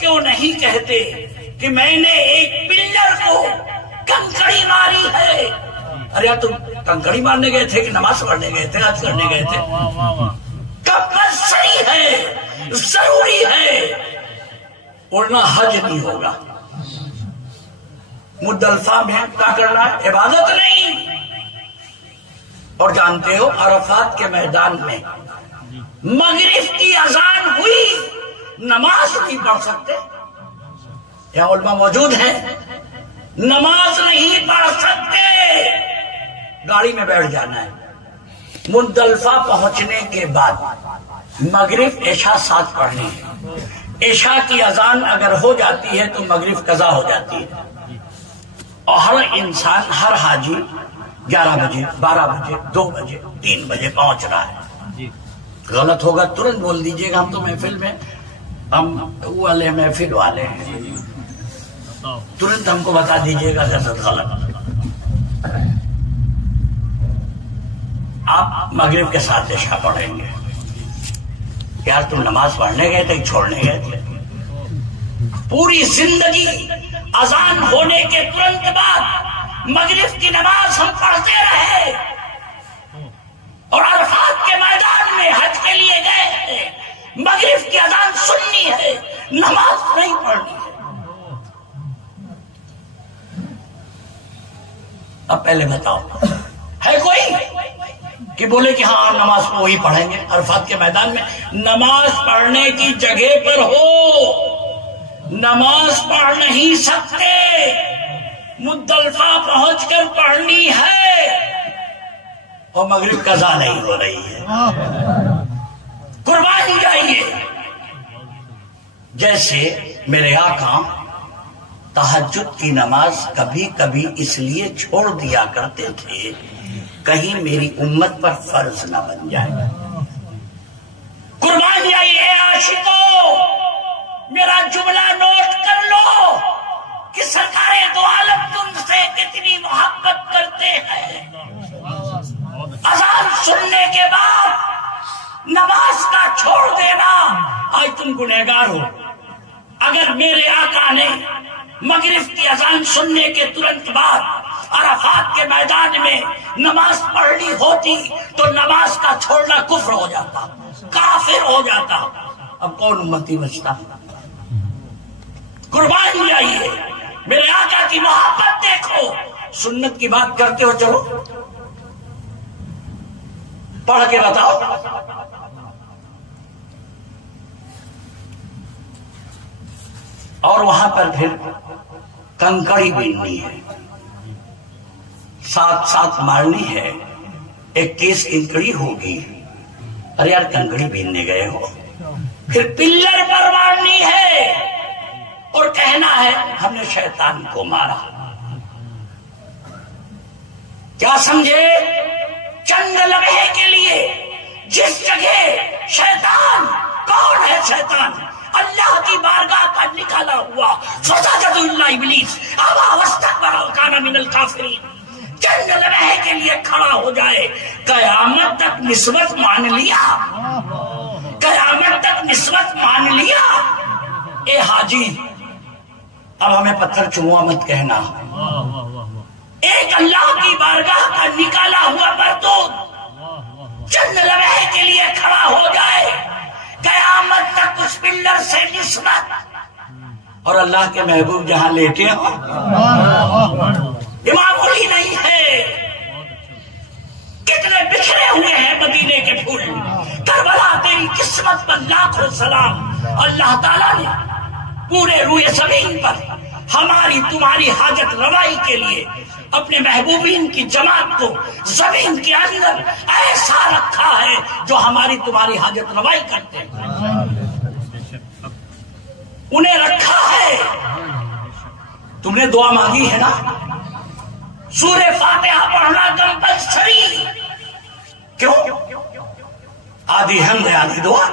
کیوں نہیں کہتے کہ میں نے ایک پلر کو کنکڑی ماری ہے؟ ارے یار تم کنکڑی مارنے گئے تھے کہ نماز پڑھنے گئے تھے، حج کرنے گئے تھے؟ کمپلسری ہے، ضروری ہے، ورنہ حج نہیں ہوگا۔ مزدلفہ میں کیا کرنا ہے؟ عبادت نہیں۔ اور جانتے ہو عرفات کے میدان میں مغرب کی اذان ہوئی، نماز نہیں پڑھ سکتے؟ یا علماء موجود ہیں؟ نماز نہیں پڑھ سکتے، گاڑی میں بیٹھ جانا ہے۔ مزدلفہ پہنچنے کے بعد مغرب عشاء ساتھ پڑھنی ہے۔ عشاء کی اذان اگر ہو جاتی ہے تو مغرب قضا ہو جاتی ہے، اور ہر انسان، ہر حاجی 11 بجے، 12 بجے، 2 بجے، 3 بجے پہنچ رہا ہے۔ غلط ہوگا ترنت بول دیجئے گا، ہم تو محفل میں، ہم والے محفل والے ہیں، ترنت ہم کو بتا دیجئے گا غلط۔ آپ مغرب کے ساتھ عشاء پڑھیں گے۔ یار تم نماز پڑھنے گئے تھے، چھوڑنے گئے تھے؟ پوری زندگی اذان ہونے کے ترنت بعد مغرب کی نماز ہم پڑھتے رہے، اور عرفات کے میدان میں حج کے لیے گئے تھے، مغرب کی اذان سننی ہے، نماز نہیں پڑھنی ہے۔ اب پہلے بتاؤ ہے کوئی کہ بولے کہ ہاں نماز کو وہی پڑھیں گے؟ عرفات کے میدان میں نماز پڑھنے کی جگہ پر ہو، نماز پڑھ نہیں سکتے، مزدلفہ پہنچ کر پڑھنی ہے، اور مغرب قضا نہیں ہو رہی ہے۔ قربانی جائیے۔ جیسے میرے آقا تہجد کی نماز کبھی کبھی اس لیے چھوڑ دیا کرتے تھے کہیں میری امت پر فرض نہ بن جائے۔ قربان جائیے عاشقوں، میرا جملہ نوٹ کر لو کہ سرکار دو عالم تم سے کتنی محبت کرتے ہیں۔ اذان سننے کے بعد نماز کا چھوڑ دینا، آج تم گنہگار ہو۔ اگر میرے آقا نے مغرب کی اذان سننے کے ترنت بعد عرفات کے میدان میں نماز پڑھنی ہوتی تو نماز کا چھوڑنا کفر ہو جاتا، کافر ہو جاتا۔ اب کون امتی بچتا؟ قربان جائیے، میرے آقا کی محبت دیکھو۔ سنت کی بات کرتے ہو، چلو پڑھ کے بتاؤ۔ اور وہاں پر پھر کنکڑی بیننی ہے، ساتھ ساتھ مارنی ہے، ایک کیس کنکڑی ہوگی۔ ارے یار کنکڑی بیننے گئے ہو، پھر پلر پر مارنی ہے، اور کہنا ہے ہم نے شیطان کو مارا۔ کیا سمجھے؟ چند لمحے کے لیے جس جگہ شیطان، کون ہے شیطان؟ اللہ کی بارگاہ کا نکالا ہوا، فسجد الا ابلیس ابا واستکبر وکان من الکافرین، چند لمحے کے لیے کھڑا ہو جائے، قیامت تک نسبت مان لیا، قیامت تک نسبت مان لیا۔ اے حاجی اب ہمیں پتھر چموا مت کہنا، ایک اللہ کی بارگاہ کا نکالا ہوا مردود چند لمحے کے لیے کھڑا ہو جائے، قیامت تک اس پلر سے نسبت، اور اللہ کے محبوب جہاں لیٹے ہوں، معمولی نہیں ہے۔ کتنے بکھرے ہوئے ہیں مدینے کے پھول، کربلا تیری قسمت پر لاکھوں سلام۔ اللہ تعالیٰ نے پورے روئے زمین پر ہماری تمہاری حاجت روائی کے لیے اپنے محبوبین کی جماعت کو زمین کے اندر ایسا رکھا ہے جو ہماری تمہاری حاجت روائی کرتے ہیں، انہیں رکھا ہے۔ تم نے دعا مانگی ہے نا، سورہ فاتحہ پڑھنا کمپلسری، کیوں؟ آدھی حمد آدھی دعا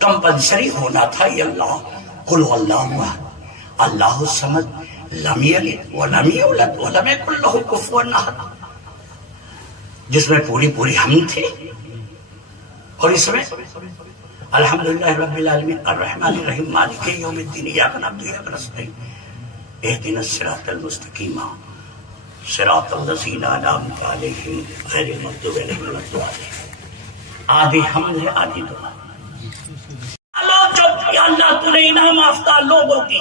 کمپلسری ہونا تھا۔ یہ اللہ قل هو اللہ احد اللہ الصمد لم یلد ولم یولد ولم یکن له کفوا احد، جس میں پوری حمد تھی، اور اس میں الحمدللہ رب العالمین الرحمن الرحیم مالک یوم الدین ایاک نعبد و ایاک نستعین اہدنا الصراط المستقیم صراط الذین انعمت علیہم غیر المغضوب علیہم ولا الضالین۔ آدھی حمد ہے آدھی دعا۔ جو اللہ تو نے انعام یافتہ لوگوں کی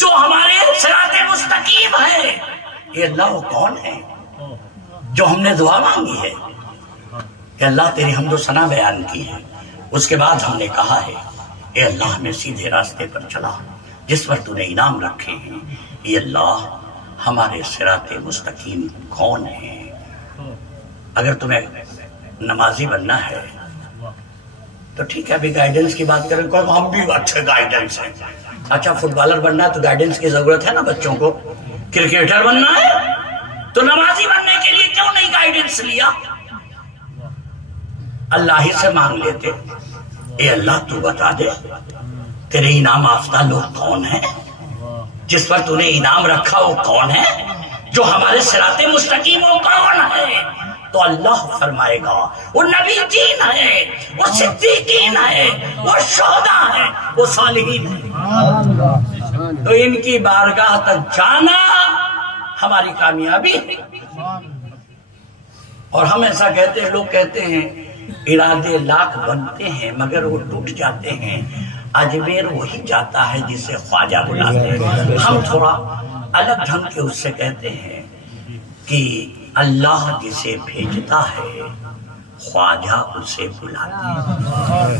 جو ہمارے صراط مستقیم ہے، یہ اللہ وہ کون ہے جو ہم نے دعا مانگی ہے کہ اللہ تیری حمد و ثنا بیان کی ہے، اس کے بعد ہم نے کہا ہے اے اللہ ہمیں سیدھے راستے پر چلا جس پر تو نے انعام رکھے ہیں۔ اے اللہ ہمارے صراط مستقیم کون ہے؟ اگر تمہیں نمازی بننا ہے تو ٹھیک ہے، ابھی گائیڈنس کی بات کریں، کوئی ہم بھی اچھے گائیڈنس ہیں۔ اچھا فٹ بالر بننا ہے تو گائیڈنس کی ضرورت ہے نا بچوں کو، کرکٹر بننا ہے تو نمازی بننے کے لیے کیوں نہیں گائیڈنس لیا؟ اللہ ہی سے مانگ لیتے، اے اللہ تو بتا دے تیرے انعام یافتہ لوگ کون ہیں، جس پر تو نے انعام رکھا وہ کون ہے، جو ہمارے صراط مستقیم وہ کون ہے؟ تو اللہ فرمائے گا وہ نبیین ہے، وہ صدیقین ہے، وہ شہداء ہیں، وہ صالحین ہیں۔ تو ان کی بارگاہ تک جانا ہماری کامیابی ہے۔ اور ہم ایسا کہتے ہیں، لوگ کہتے ہیں ارادے لاکھ بنتے ہیں مگر وہ ٹوٹ جاتے ہیں، اجمیر وہی جاتا ہے جسے خواجہ بلاتے ہیں۔ ہم تھوڑا الگ ڈھنگ کے اس سے کہتے ہیں کہ اللہ جسے بھیجتا ہے خواجہ اسے بلاتا ہے۔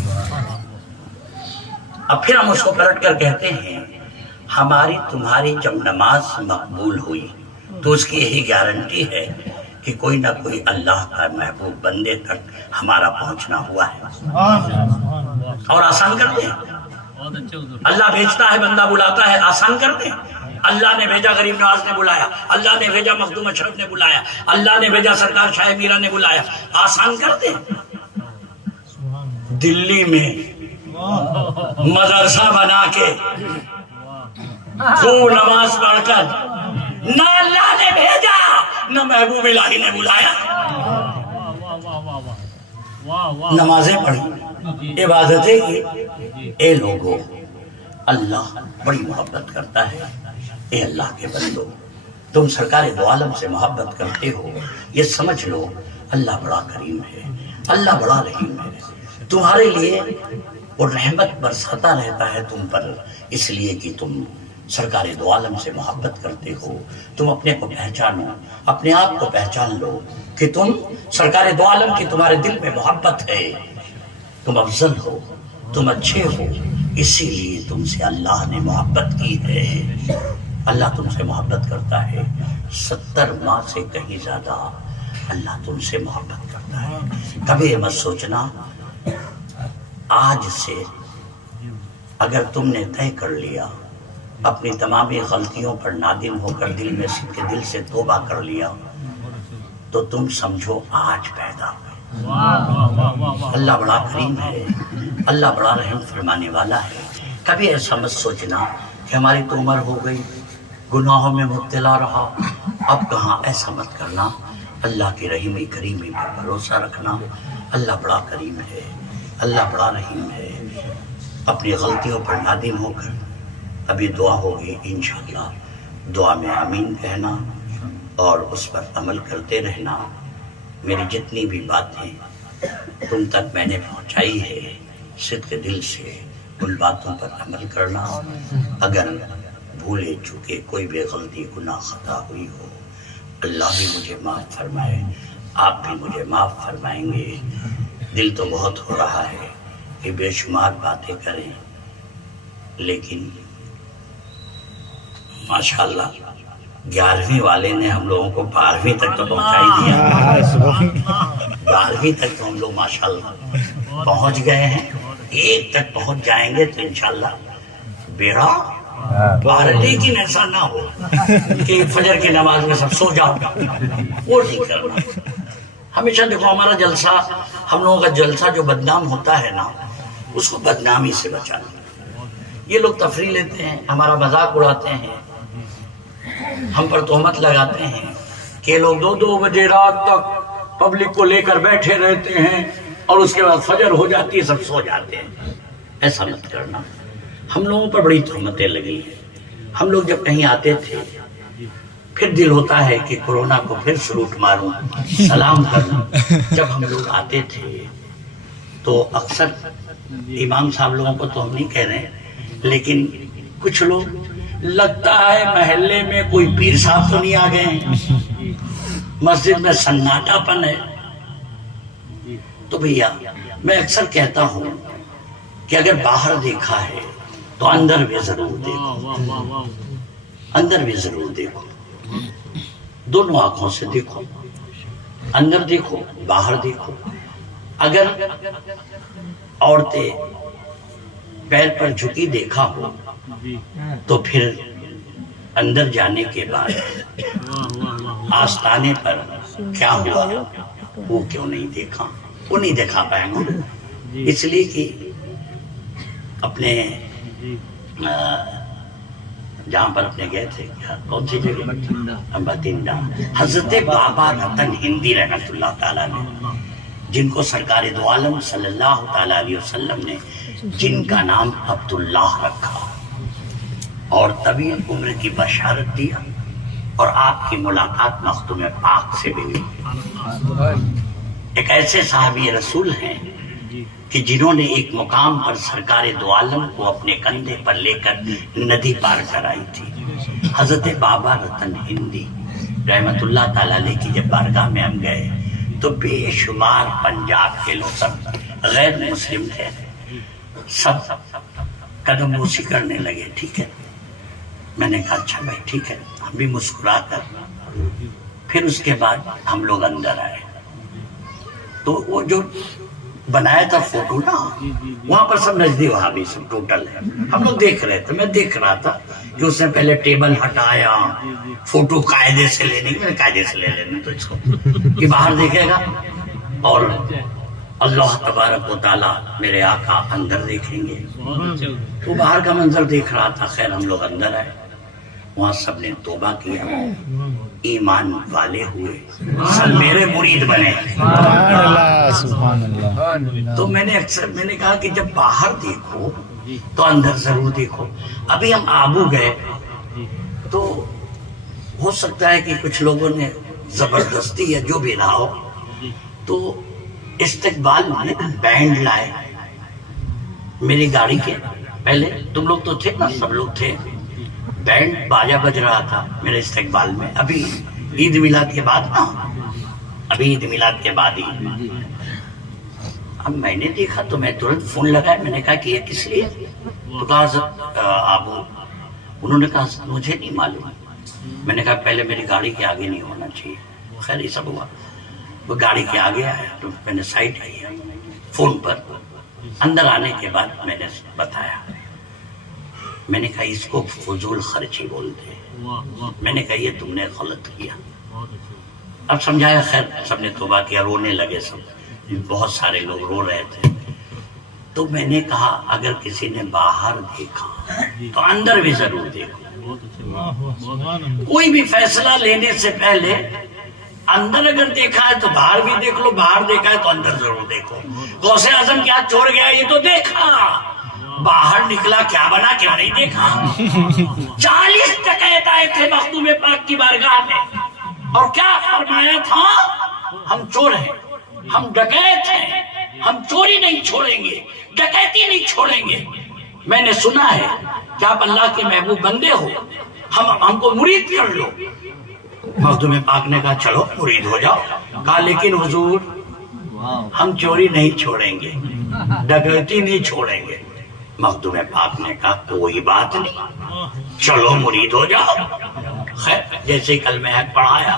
اب پھر ہم اس کو پلٹ کر کہتے ہیں ہماری تمہاری جب نماز مقبول ہوئی تو اس کی یہی گارنٹی ہے کہ کوئی نہ کوئی اللہ کا محبوب بندے تک ہمارا پہنچنا ہوا ہے۔ اور آسان کر دیں، اللہ بھیجتا ہے بندہ بلاتا ہے، آسان کر دیں۔ اللہ نے بھیجا غریب نواز نے بلایا، اللہ نے بھیجا مخدوم اشرف نے بلایا، اللہ نے بھیجا سرکار شاہ میرا نے بلایا، آسان کر دیں۔ دلی میں مدرسہ بنا کے خوب نماز پڑھ کر نہ اللہ نے بھیجا نہ محبوب الہی نے بلایا، نمازیں پڑھی، عبادتیں کی۔ اے لوگوں، اللہ بڑی محبت کرتا ہے۔ اے اللہ کے بندو، تم سرکار دو عالم سے محبت کرتے ہو، یہ سمجھ لو اللہ بڑا کریم ہے، اللہ بڑا رحیم ہے، تمہارے لیے وہ رحمت برساتا رہتا ہے تم پر، اس لیے کہ تم سرکار دو عالم سے محبت کرتے ہو۔ تم اپنے کو پہچانو، اپنے آپ کو پہچان لو کہ تم سرکار دو عالم کی تمہارے دل میں محبت ہے، تم افضل ہو، تم اچھے ہو، اسی لیے تم سے اللہ نے محبت کی ہے۔ اللہ تم سے محبت کرتا ہے، 70 ماہ سے کہیں زیادہ اللہ تم سے محبت کرتا ہے۔ کبھی یہ مت سوچنا آج سے اگر تم نے طے کر لیا، اپنی تمام غلطیوں پر نادم ہو کر دل میں سن کے دل سے توبہ کر لیا، تو تم سمجھو آج پیدا ہوئے۔ اللہ بڑا کریم ہے، اللہ بڑا رحم فرمانے والا ہے۔ کبھی ایسا مت سوچنا کہ ہماری تو عمر ہو گئی، گناہوں میں مبتلا رہا، اب کہاں، ایسا مت کرنا۔ اللہ کی رحیمی کریمی پر بھروسہ رکھنا۔ اللہ بڑا کریم ہے، اللہ بڑا رحیم ہے۔ اپنی غلطیوں پر نادم ہو کر ابھی دعا ہوگی انشاءاللہ، دعا میں آمین کہنا اور اس پر عمل کرتے رہنا۔ میری جتنی بھی باتیں تم تک میں نے پہنچائی ہے صدق دل سے ان باتوں پر عمل کرنا۔ اگر بھولے چکے کوئی بھی غلطی گناہ خطا ہوئی ہو، اللہ بھی مجھے معاف فرمائے، آپ بھی مجھے معاف فرمائیں گے۔ دل تو بہت ہو رہا ہے کہ بے شمار باتیں کریں، لیکن ماشاءاللہ 11ویں والے نے ہم لوگوں کو 12ویں تک تو پہنچا ہی دیا۔ 12ویں تک تو ہم لوگ ماشاءاللہ پہنچ گئے ہیں، 1 تک پہنچ جائیں گے تو انشاءاللہ بیڑا پار۔ لیکن ایسا نہ ہو کہ فجر کی نماز میں سب سو جاؤ، وہ نہیں کرنا۔ ہمیشہ دیکھو ہمارا جلسہ، ہم لوگوں کا جلسہ جو بدنام ہوتا ہے نا، اس کو بدنامی سے بچانا۔ یہ لوگ تفریح لیتے ہیں، ہمارا مذاق اڑاتے ہیں، ہم پر تہمت لگاتے ہیں کہ لوگ 2-2 بجے رات تک پبلک کو لے کر بیٹھے رہتے ہیں، اور اس کے بعد فجر ہو جاتی ہے، سب سو جاتے ہیں. ایسا مت کرنا. ہم لوگوں پر بڑی تہمتیں لگی ہیں. ہم لوگ جب کہیں آتے تھے پھر دل ہوتا ہے کہ کورونا کو پھر سلوٹ ماروں، سلام کروں. جب ہم لوگ آتے تھے تو اکثر امام صاحب لوگوں کو تو ہم نہیں کہہ رہے، لیکن کچھ لوگ لگتا ہے محلے میں کوئی پیر صاحب تو نہیں آ گئے ہیں، مسجد میں سناٹا پن ہے. تو بھیا میں اکثر کہتا ہوں کہ اگر باہر دیکھا ہے تو اندر بھی ضرور دیکھو، اندر بھی ضرور دیکھو. دونوں آنکھوں سے دیکھو، اندر دیکھو باہر دیکھو. اگر عورتیں پیر پر جھکی دیکھا ہو تو پھر اندر جانے کے بعد آستانے پر کیا ہوا وہ کیوں نہیں دیکھا؟ وہ نہیں دکھا پائیں گے، اس لیے کہ اپنے جہاں پر اپنے گئے تھے، کون سی جگہ؟ بٹھنڈا. حضرت بابا رتن ہندی رحمت اللہ تعالیٰ نے، جن کو سرکار دو عالم صلی اللہ تعالیٰ علیہ وسلم نے جن کا نام عبداللہ رکھا اور طویل عمر کی بشارت دیا، اور آپ کی ملاقات مختوم پاک سے بھی ہوئی. ایک ایسے صحابی رسول ہیں کہ جنہوں نے ایک مقام پر سرکار دو عالم کو اپنے کندھے پر لے کر ندی پار کرائی تھی. حضرت بابا رتن ہندی رحمت اللہ تعالیٰ علیہ کی جب بارگاہ میں ہم گئے تو بے شمار پنجاب کے لوگ، سب غیر مسلم تھے، سب قدم بوسی کرنے لگے. ٹھیک ہے، میں نے کہا اچھا بھائی ٹھیک ہے. ہم بھی مسکرا کر پھر اس کے بعد ہم لوگ اندر آئے تو وہ جو بنایا تھا فوٹو نا، وہاں پر سب نزدی وہابی سب ٹوٹل ہے. ہم لوگ دیکھ رہے تھے، میں دیکھ رہا تھا کہ اس نے پہلے ٹیبل ہٹایا، فوٹو قاعدے سے لینے کی، میں نے قاعدے سے لے لینے تو اس کو کہ باہر دیکھے گا اور اللہ تبارک و تعالیٰ میرے آقا اندر دیکھیں گے. وہ باہر کا منظر دیکھ رہا تھا. خیر ہم لوگ اندر آئے، وہاں سب نے توبہ کیا، ایمان والے ہوئے، سب میرے مرید بنے. تو میں نے کہا کہ جب باہر دیکھو تو اندر ضرور دیکھو. ابھی ہم آبو گئے تو ہو سکتا ہے کہ کچھ لوگوں نے زبردستی یا جو بھی رہا ہو تو استقبال میں بینڈ لائے میری گاڑی کے. پہلے تم لوگ تو تھے نا، سب لوگ تھے، بینڈ باجا بج رہا تھا میرے استقبال میں. ابھی عید میلاد کے بعد نا، ابھی عید میلاد کے بعد ہی اب میں نے دیکھا تو میں ترنت فون لگایا. میں نے کہا کہ یہ کس لیے؟ تو کہا آبو. انہوں نے کہا مجھے نہیں معلوم. میں نے کہا پہلے میری گاڑی کے آگے نہیں ہونا چاہیے. خیر یہ سب ہوا. وہ گاڑی کے آگے آیا تو میں نے سائڈ کیا فون پر. اندر آنے کے بعد میں نے بتایا، میں نے کہا اس کو فضول خرچی بولتے ہیں. میں نے کہا یہ تم نے غلط کیا. اب سمجھایا. خیر سب نے توبہ کیا، رونے لگے سب، بہت سارے لوگ رو رہے تھے. تو میں نے کہا اگر کسی نے باہر دیکھا تو اندر بھی ضرور دیکھو. کوئی بھی فیصلہ لینے سے پہلے اندر اگر دیکھا ہے تو باہر بھی دیکھ لو، باہر دیکھا ہے تو اندر ضرور دیکھو. غوث اعظم کیا چور گیا یہ تو دیکھا، باہر نکلا کیا بنا کیا نہیں دیکھا. 40 ڈکیت آئے تھے مخدوم پاک کی بارگاہ میں اور کیا فرمایا تھا؟ ہم چور ہیں، ہم ڈکیت ہیں، ہم چوری نہیں چھوڑیں گے، ڈکیتی نہیں چھوڑیں گے. میں نے سنا ہے کہ آپ اللہ کے محبوب بندے ہو، ہم کو مرید کر لو. مخدوم پاک نے کہا چلو مرید ہو جاؤ. کہا لیکن حضور ہم چوری نہیں چھوڑیں گے، ڈکیتی نہیں چھوڑیں گے. مخدوم پاک نے کہا کوئی بات نہیں، چلو مرید ہو جاؤ. خیر جیسے کلمہ حق پڑھایا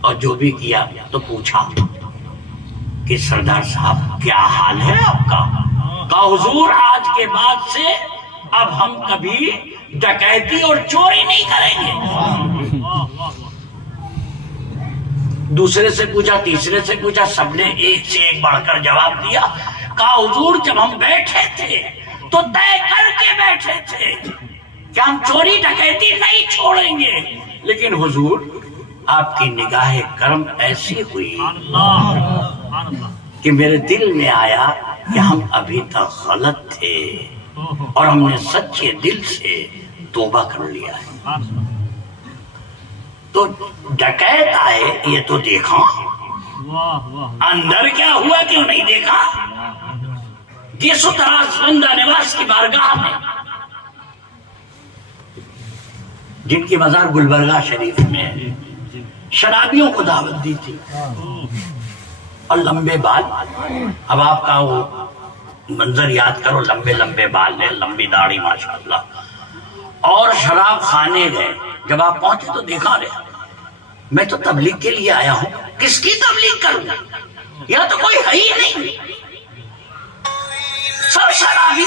اور جو بھی کیا تو پوچھا کہ سردار صاحب کیا حال ہے آپ کا؟ کہا حضور آج کے بعد سے اب ہم کبھی ڈکیتی اور چوری نہیں کریں گے. دوسرے سے پوچھا، تیسرے سے پوچھا، سب نے ایک سے ایک بڑھ کر جواب دیا. کہا حضور جب ہم بیٹھے تھے تو طے کر کے بیٹھے تھے کہ ہم چوری ڈکیتی نہیں چھوڑیں گے، لیکن حضور آپ کی نگاہ کرم ایسی ہوئی کہ میرے دل میں آیا کہ ہم ابھی تک غلط تھے اور ہم نے سچے دل سے توبہ کر لیا ہے. تو ڈکیت آئے یہ تو دیکھا, اندر کیا ہوا کیوں نہیں دیکھا. جس طرح بندہ نواز کی بارگاہ میں جن کی مزار گلبرگہ شریف میں ہے, شرابیوں کو دعوت دی تھی اور لمبے بال. اب آپ کا وہ منظر یاد کرو, لمبے لمبے بال ہے, لمبی داڑھی ماشاءاللہ, اور شراب خانے گئے. جب آپ پہنچے تو دیکھا رہے میں تو تبلیغ کے لیے آیا ہوں, کس کی تبلیغ کروں, یہاں تو کوئی ہے ہی نہیں, سب شرابی.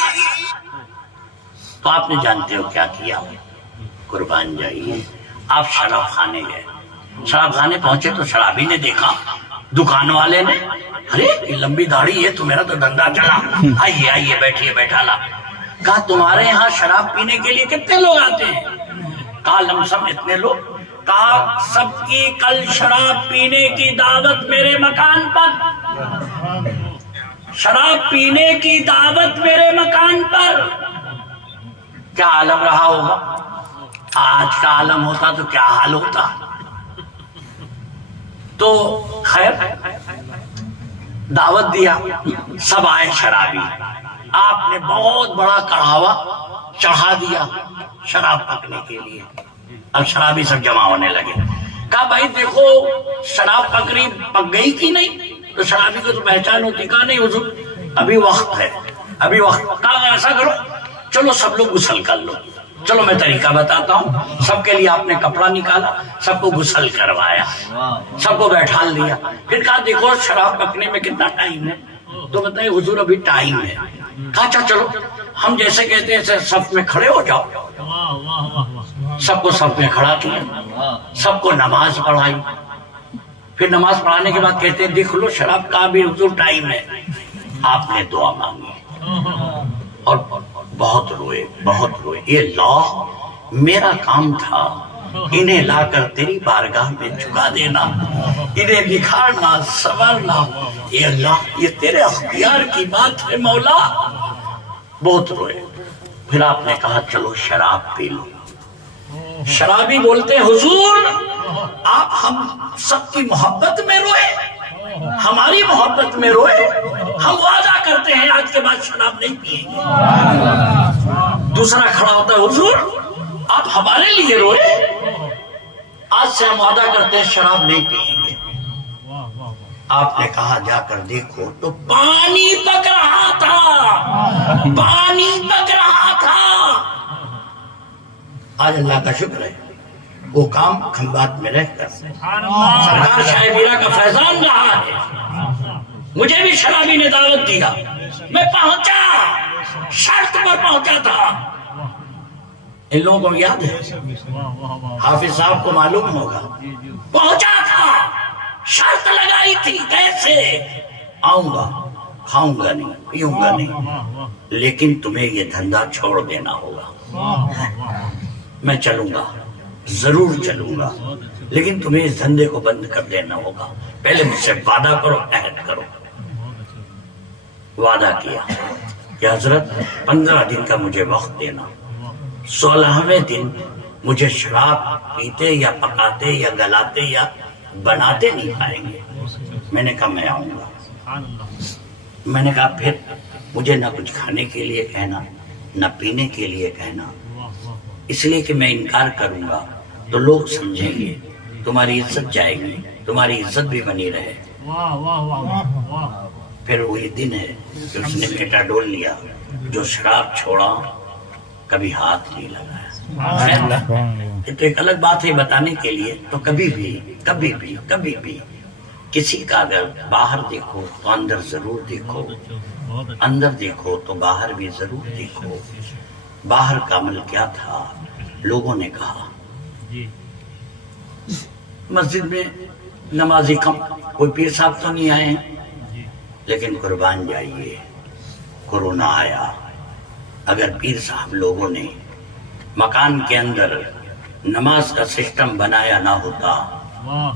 تو آپ نے جانتے ہو کیا کیا, قربان جائیے, آپ شراب خانے گئے. شراب خانے پہنچے تو شرابی نے دیکھا, دکان والے نے, ارے یہ لمبی داڑھی ہے تو میرا تو دھندا چلا, آئیے آئیے بیٹھیے, بیٹھا لا. کہا تمہارے یہاں شراب پینے کے لیے کتنے لوگ آتے ہیں؟ کہا لم سم اتنے لوگ. کہا سب کی کل شراب پینے کی دعوت میرے مکان پر, شراب پینے کی دعوت میرے مکان پر. کیا عالم رہا ہوگا, آج کا عالم ہوتا تو کیا حال ہوتا. تو خیر دعوت دیا, سب آئے شرابی. آپ نے بہت بڑا کڑھاوا چڑھا دیا شراب پکنے کے لیے. اب شرابی سب جمع ہونے لگے. کہا بھائی دیکھو شراب پک گئی کہ نہیں. تو شرابی کو تو پہچان ہوتی. کہا نہیں حضور ابھی وقت ہے, ابھی وقت. کہا ایسا کرو چلو سب لوگ غسل کر لو. چلو میں طریقہ بتاتا ہوں. سب کے لیے آپ نے کپڑا نکالا, سب کو غسل کروایا, سب کو بیٹھا لیا. پھر کہا دیکھو شراب پکنے میں کتنا ٹائم ہے. تو بتائیں حضور ابھی ٹائم ہے. کہا اچھا چلو ہم جیسے کہتے ہیں صف میں کھڑے ہو جاؤ. سب کو صف میں کھڑا کیا, سب کو نماز پڑھائی. پھر نماز پڑھانے کے بعد کہتے ہیں دیکھ لو شراب کا بھی حضور ٹائم ہے. آپ نے دعا مانگی اور بہت روئے, بہت روئے. یہ اللہ میرا کام تھا انہیں لا کر تیری بارگاہ میں جھکا دینا, انہیں نکھارنا, سنورنا. یہ اللہ یہ تیرے اختیار کی بات ہے مولا. بہت روئے. پھر آپ نے کہا چلو شراب پی لو. شرابی بولتے حضور آپ ہم سب کی محبت میں روئے, ہماری محبت میں روئے. ہم وعدہ کرتے ہیں آج کے بعد شراب نہیں پیئیں گے. دوسرا کھڑا ہوتا ہے حضور آپ ہمارے لیے روئے, آج سے ہم وعدہ کرتے ہیں شراب نہیں پیئیں گے. آپ نے کہا جا کر دیکھو تو پانی پک رہا تھا, پانی پک رہا تھا. آج اللہ کا شکر ہے وہ کام کھمبات میں رہ کر سرکار شاہ میرا کا فیضان رہا ہے. مجھے بھی شرابی نے دعوت دیا, میں پہنچا, شرط پر پہنچا تھا. ان لوگوں کو یاد ہے, حافظ صاحب کو معلوم ہوگا, پہنچا تھا, شرط لگائی تھی کیسے آؤں گا, کھاؤں گا نہیں, پیوں گا نہیں, لیکن تمہیں یہ دھندا چھوڑ دینا ہوگا. میں چلوں گا, ضرور چلوں گا, لیکن تمہیں اس دھندے کو بند کر دینا ہوگا. پہلے مجھ سے وعدہ کرو, عہد کرو. وعدہ کیا کہ حضرت 15 دن کا مجھے وقت دینا, 16ویں دن مجھے شراب پیتے یا پکاتے یا گلاتے یا بناتے نہیں پائیں گے. میں نے کہا میں آؤں گا. میں نے کہا پھر مجھے نہ کچھ کھانے کے لیے کہنا, نہ پینے کے لیے کہنا, اس لیے کہ میں انکار کروں گا تو لوگ سمجھیں گے, تمہاری عزت جائے گی, تمہاری عزت بھی بنی رہے. پھر وہی دن ہے کہ اس نے میٹا ڈول لیا, جو شراب چھوڑا کبھی ہاتھ نہیں لگایا. تو ایک الگ بات ہے بتانے کے لیے. تو کبھی بھی کسی کا اگر باہر دیکھو تو اندر ضرور دیکھو, اندر دیکھو تو باہر بھی ضرور دیکھو. باہر کا عمل کیا تھا لوگوں نے کہا. مسجد میں نمازی کم, کوئی پیر صاحب تو نہیں آئے ہیں, لیکن قربان جائیے کورونا آیا. اگر پیر صاحب لوگوں نے مکان کے اندر نماز کا سسٹم بنایا نہ ہوتا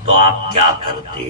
تو آپ کیا کرتے.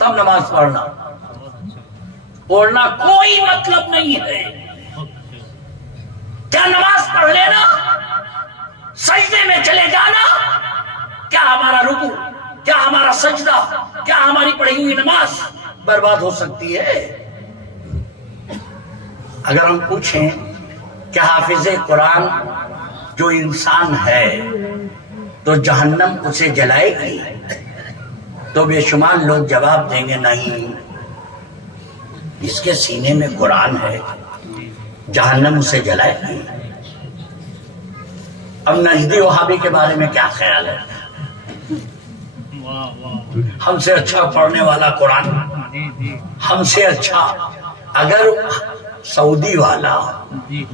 تب نماز پڑھنا. پڑھنا کوئی مطلب نہیں ہے. کیا نماز پڑھ لینا، سجدے میں چلے جانا، کیا ہمارا رکوع، کیا ہمارا سجدہ، کیا ہماری پڑھی ہوئی نماز برباد ہو سکتی ہے؟ اگر ہم پوچھیں کہ حافظ قرآن جو انسان ہے تو جہنم اسے جلائے گی، تو بے شمار لوگ جواب دیں گے نہیں، اس کے سینے میں قرآن ہے، جہنم اسے جلائے گی. اب نجدی وہابی کے بارے میں کیا خیال ہے؟ ہم سے اچھا پڑھنے والا قرآن، ہم سے اچھا. اگر سعودی والا،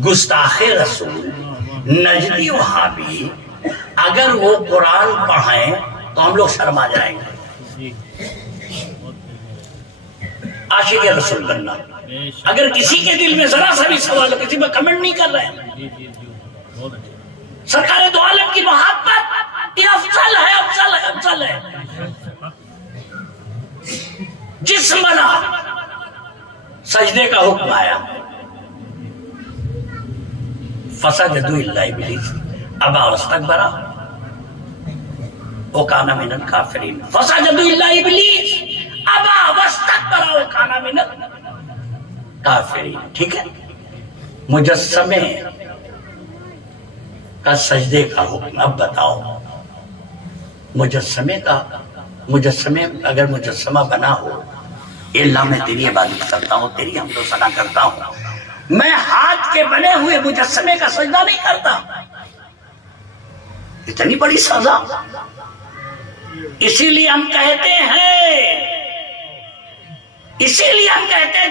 گستاخ رسول، نجدی وہابی اگر وہ قرآن پڑھیں تو ہم لوگ شرما جائیں گے. عاشق رسول بننا. اگر کسی کے دل میں ذرا سا بھی سوال ہو، کسی میں کمنٹ نہیں کر رہے ہیں، سرکار دو عالم کی محبت یہ افضل ہے، افضل ہے، افضل ہے. جسم بنا، سجدے کا حکم آیا، فسجدوا الا ابلیس ابا واستکبر وکان من الکافرین. فسجدوا الا ابلیس ابا واستکبر وکان من الکافرین. ٹھیک ہے. مجسمے کا سجدے کا حکم. اب بتاؤ، مجسمے اگر مجسمہ بنا ہو، اللہ میں تیری عبادت کرتا ہوں، تیری حمد و ثنا کرتا ہوں، میں ہاتھ کے بنے ہوئے مجسمے کا سجدہ نہیں کرتا. اتنی بڑی سزا. اسی لیے ہم کہتے ہیں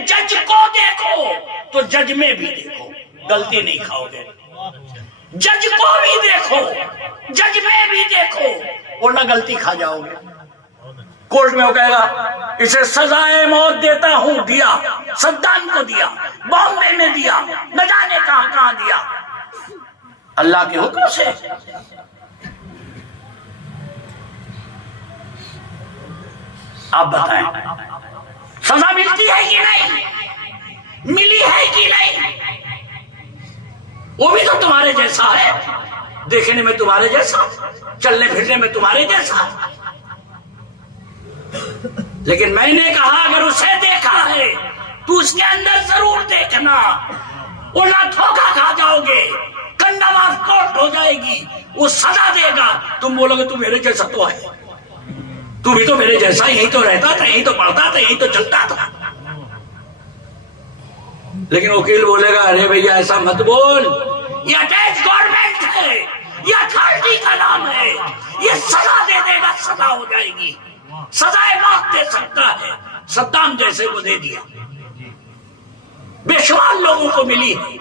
جج کو دیکھو تو جج میں بھی دیکھو، غلطی نہیں کھاؤ گے. جج کو بھی دیکھو، جج میں بھی دیکھو، ورنہ غلطی کھا جاؤ گے. کورٹ میں وہ کہے گا اسے سزائے موت دیتا ہوں، دیا، صدام کو دیا، بامبے میں دیا، نہ جانے کہاں دیا، اللہ کے حکم سے. آپ بتائیں سزا ملتی ہے کہ نہیں؟ ملی ہے کہ نہیں؟ وہ بھی تو تمہارے جیسا ہے، دیکھنے میں تمہارے جیسا، چلنے پھرنے میں تمہارے جیسا. لیکن میں نے کہا اگر اسے دیکھا ہے تو اس کے اندر ضرور دیکھنا، ورنہ دھوکہ کھا جاؤ گے، کنڈم آف کورٹ ہو جائے گی، وہ سزا دے گا، تم بولو گے تو میرے جیسا تو ہے، تو بھی تو میرے جیسا، یہی تو رہتا تھا، یہی تو پڑھتا تھا، یہی تو چلتا تھا. لیکن وکیل بولے گا ارے بھیا ایسا مت بول، یہ اٹیچ گورنمنٹ ہے، یہ اتھارٹی کا نام ہے، یہ سزا دے دے گا، سزا ہو جائے گی، سزائے موت دے سکتا ہے. صدام جیسے کو دے دیا، بے شمار لوگوں کو ملی ہے.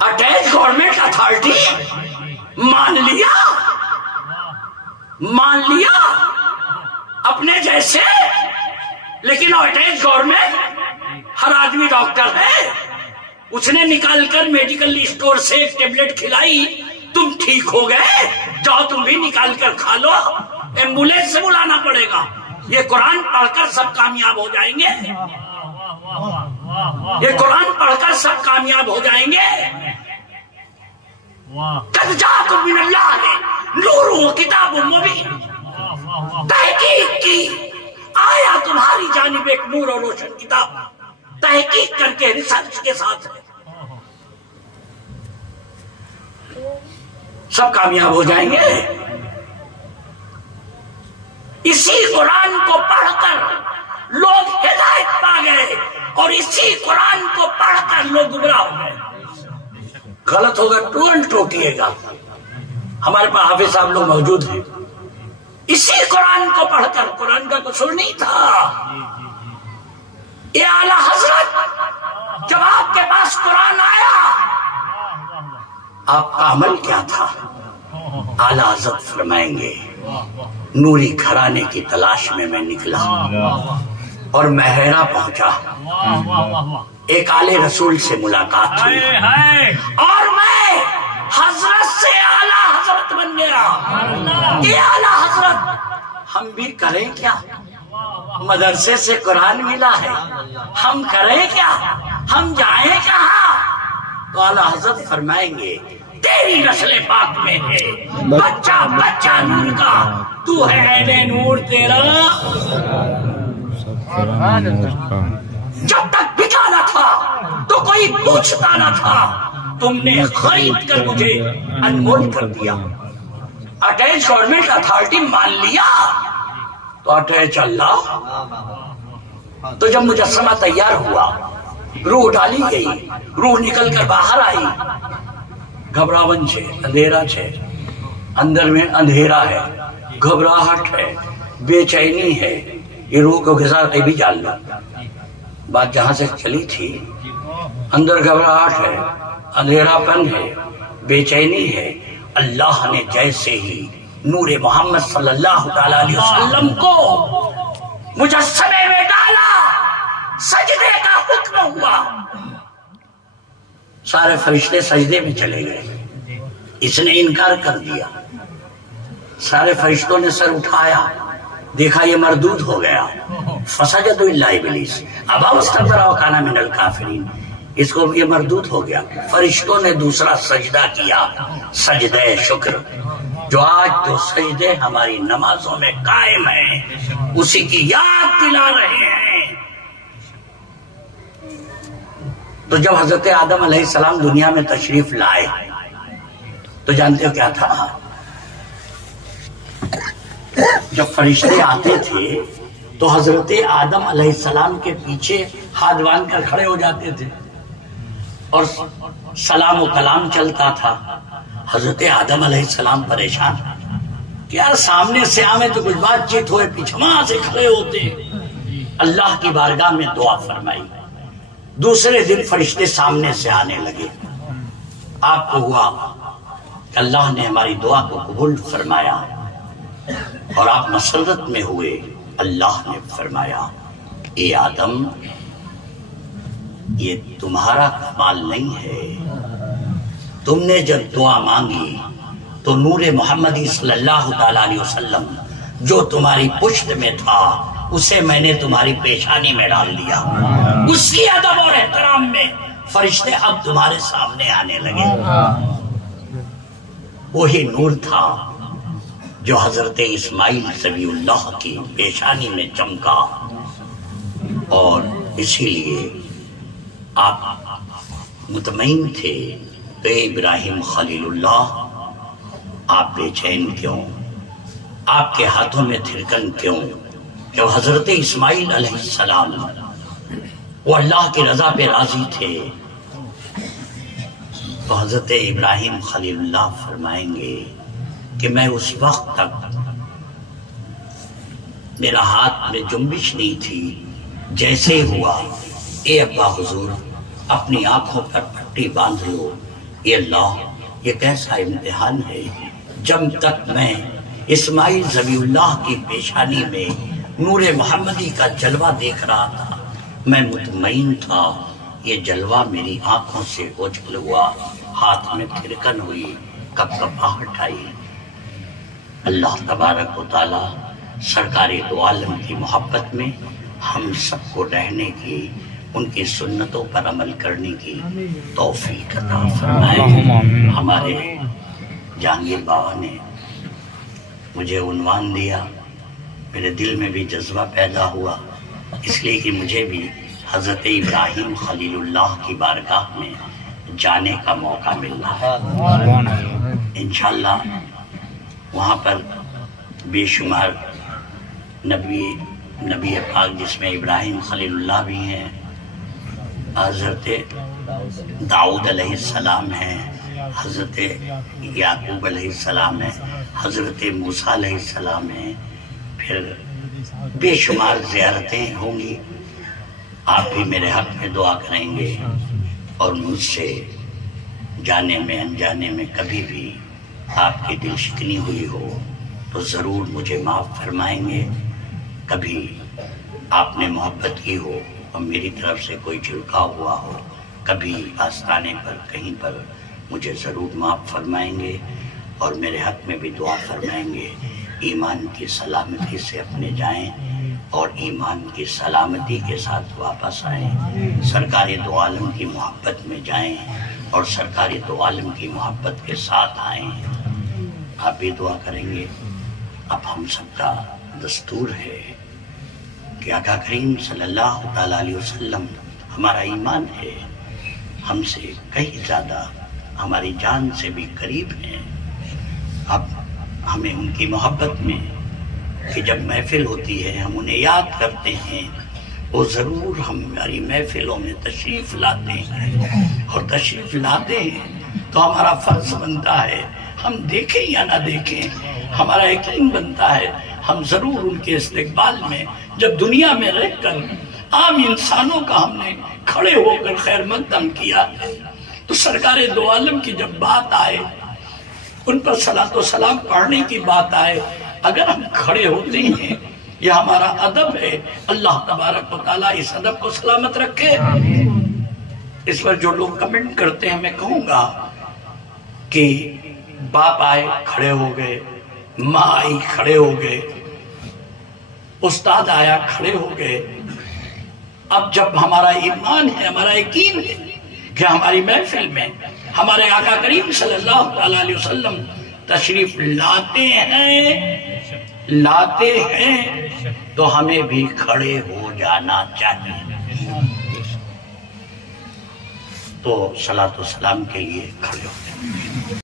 اٹیچ گورنمنٹ اتھارٹی مان لیا اپنے جیسے. لیکن اٹیچ گورنمنٹ، ہر آدمی ڈاکٹر ہے، اس نے نکال کر میڈیکل اسٹور سے ایک ٹیبلٹ کھلائی، تم ٹھیک ہو گئے، جاؤ تم بھی نکال کر کھا لو، ایمبولینس سے بلانا پڑے گا. یہ قرآن پڑھ کر سب کامیاب ہو جائیں گے، یہ قرآن پڑھ کر سب کامیاب ہو جائیں گے. قد جاءکم من اللہ نور و کتاب مبین. تحقیق کی آیا تمہاری جانب ایک نور اور روشن کتاب، تحقیق کر کے ریسرچ کے ساتھ ہے، سب کامیاب ہو جائیں گے. اسی قرآن کو پڑھ کر لوگ ہدایت پا گئے اور اسی قرآن کو پڑھ کر لوگ گمراہ ہو گئے. غلط ہوگا ٹوٹیے گا. ہمارے پاس حافظ صاحب لوگ موجود ہیں، اسی قرآن کو پڑھ کر، قرآن کا قصور نہیں تھا. یہ اعلیٰ حضرت جب آپ کے پاس قرآن آیا، آپ کا عمل کیا تھا؟ اعلیٰ حضرت فرمائیں گے نوری گھرانے کی تلاش میں میں نکلا اور مہرا پہنچا، ایک اعلی رسول سے ملاقات ہوئی اور میں حضرت سے اعلیٰ حضرت بن گیا. یہ اعلیٰ حضرت ہم بھی کریں کیا؟ مدرسے سے قرآن ملا ہے، ہم کریں کیا؟ ہم جائیں کہاں؟ تو اعلیٰ حضرت فرمائیں گے تیری نسل پاک میں ہے بچہ بچہ نور کا، تو ہے عین نور تیرا جب تک بکا نہ تھا تو کوئی پوچھتا نہ تھا، تم نے خرید کر مجھے انمول کر دیا، اٹیچ گورنمنٹ اتھارٹی مان لیا تو اٹیچ اللہ۔ تو جب مجسمہ تیار ہوا، روح ڈالی گئی، روح نکل کر باہر آئی، گھبراون چھے، اندھیرا چھے، اندر میں اندھیرا ہے، گھبراہٹ ہے، بے چینی ہے، یہ روح کو کے ساتھ بھی جان لیا۔ بات جہاں سے چلی تھی، اندر گھبراہٹ ہے، اندھیرا پن ہے، بے چینی ہے، اللہ نے جیسے ہی نور محمد صلی اللہ علیہ وسلم کو مجسمے میں ڈالا، سجدے کا حکم ہوا، سارے فرشتے سجدے میں چلے گئے، اس نے انکار کر دیا، سارے فرشتوں نے سر اٹھایا، دیکھا یہ مردود ہو گیا، فسجدوا الا ابلیس ابا واستكبر وكان من الكافرین، اس کو یہ مردود ہو گیا۔ فرشتوں نے دوسرا سجدہ کیا، سجدہ شکر، جو آج تو سجدے ہماری نمازوں میں قائم ہیں، اسی کی یاد دلا رہے ہیں۔ تو جب حضرت آدم علیہ السلام دنیا میں تشریف لائے تو جانتے ہو کیا تھا؟ جب فرشتے آتے تھے تو حضرت آدم علیہ السلام کے پیچھے ہاتھ باندھ کر کھڑے ہو جاتے تھے اور سلام و کلام چلتا تھا۔ حضرت آدم علیہ السلام پریشان کہ یار سامنے سے آمیں تو کچھ بات چیت ہوئے، پیچھے وہاں سے کھڑے ہوتے۔ اللہ کی بارگاہ میں دعا فرمائی، دوسرے دن فرشتے سامنے سے آنے لگے۔ آپ کو ہوا کہ اللہ نے ہماری دعا کو قبول فرمایا اور آپ مسرت میں ہوئے۔ اللہ نے فرمایا اے آدم، یہ تمہارا کمال نہیں ہے، تم نے جب دعا مانگی تو نور محمدی صلی اللہ علیہ وسلم جو تمہاری پشت میں تھا اسے میں نے تمہاری پیشانی میں ڈال دیا، اسی ادب اور احترام میں فرشتے اب تمہارے سامنے آنے لگے۔ وہی نور تھا جو حضرت اسماعیل ذبیح اللہ کی پیشانی میں چمکا، اور اسی لیے آپ مطمئن تھے کہ ابراہیم خلیل اللہ آپ بے چین کیوں، آپ کے ہاتھوں میں تھرکن کیوں؟ جب حضرت اسماعیل علیہ السلام وہ اللہ کی رضا پہ راضی تھے تو حضرت ابراہیم خلیل اللہ فرمائیں گے کہ میں اس وقت تک میرا ہاتھ میں جنبش نہیں تھی، جیسے ہوا اے ابا حضور اپنی آنکھوں پر پٹی باندھ لو، اے اللہ یہ کیسا امتحان ہے، جب تک میں اسماعیل ذبیح اللہ کی پیشانی میں نور محمدی کا جلوہ دیکھ رہا تھا میں مطمئن تھا یہ جلوہ میری آنکھوں سے اوجھل ہوا، ہاتھ میں تھرکن ہوئی، کپکپاہٹ آئی۔ اللہ تبارک و تعالی سرکار دو عالم کی محبت میں ہم سب کو رہنے کی، ان کی سنتوں پر عمل کرنے کی توفیق عطا فرمائے۔ ہمارے جہانگیر بابا نے مجھے عنوان دیا، میرے دل میں بھی جذبہ پیدا ہوا، اس لیے کہ مجھے بھی حضرت ابراہیم خلیل اللہ کی بارگاہ میں جانے کا موقع مل رہا ہے۔ انشاءاللہ وہاں پر بے شمار نبی پاک جس میں ابراہیم خلیل اللہ بھی ہیں، حضرت داؤد علیہ السلام ہیں، حضرت یعقوب علیہ السلام ہیں، حضرت موسیٰ علیہ السلام ہیں، پھر بے شمار زیارتیں ہوں گی۔ آپ بھی میرے حق میں دعا کریں گے، اور مجھ سے جانے میں انجانے میں کبھی بھی آپ کی دل شکنی ہوئی ہو تو ضرور مجھے معاف فرمائیں گے۔ کبھی آپ نے محبت کی ہو اور میری طرف سے کوئی جھڑکا ہوا ہو، کبھی آستانے پر کہیں پر، مجھے ضرور معاف فرمائیں گے اور میرے حق میں بھی دعا فرمائیں گے۔ ایمان کی سلامتی سے اپنے جائیں اور ایمان کی سلامتی کے ساتھ واپس آئیں، سرکار دو عالم کی محبت میں جائیں اور سرکار دو عالم کی محبت کے ساتھ آئیں۔ آپ بھی دعا کریں گے۔ اب ہم سب کا دستور ہے کہ آقا کریم صلی اللہ تعالیٰ علیہ وسلم ہمارا ایمان ہے، ہم سے کہیں زیادہ ہماری جان سے بھی قریب ہیں۔ اب ہمیں ان کی محبت میں کہ جب محفل ہوتی ہے ہم انہیں یاد کرتے ہیں، وہ ضرور ہماری محفلوں میں تشریف لاتے ہیں، اور تشریف لاتے ہیں تو ہمارا فرض بنتا ہے، ہم دیکھیں یا نہ دیکھیں، ہمارا یقین بنتا ہے ہم ضرور ان کے استقبال میں، جب دنیا میں رہ کر عام انسانوں کا ہم نے کھڑے ہو کر خیر مقدم کیا، تو سرکار دو عالم کی جب بات آئے، ان پر صلاۃ و سلام پڑھنے کی بات آئے، اگر ہم کھڑے ہوتے ہیں، یہ ہمارا ادب ہے۔ اللہ تبارک و تعالیٰ اس ادب کو سلامت رکھے۔ اس پر جو لوگ کمنٹ کرتے ہیں، میں کہوں گا کہ باپ آئے کھڑے ہو گئے، ماں آئی کھڑے ہو گئے، استاد آیا کھڑے ہو گئے۔ اب جب ہمارا ایمان ہے، ہمارا یقین ہے کہ ہماری محفل میں ہمارے آقا کریم صلی اللہ علیہ وسلم تشریف لاتے ہیں تو ہمیں بھی کھڑے ہو جانا چاہیے۔ تو صلاۃ و سلام کے لیے کھڑے ہو جائیں۔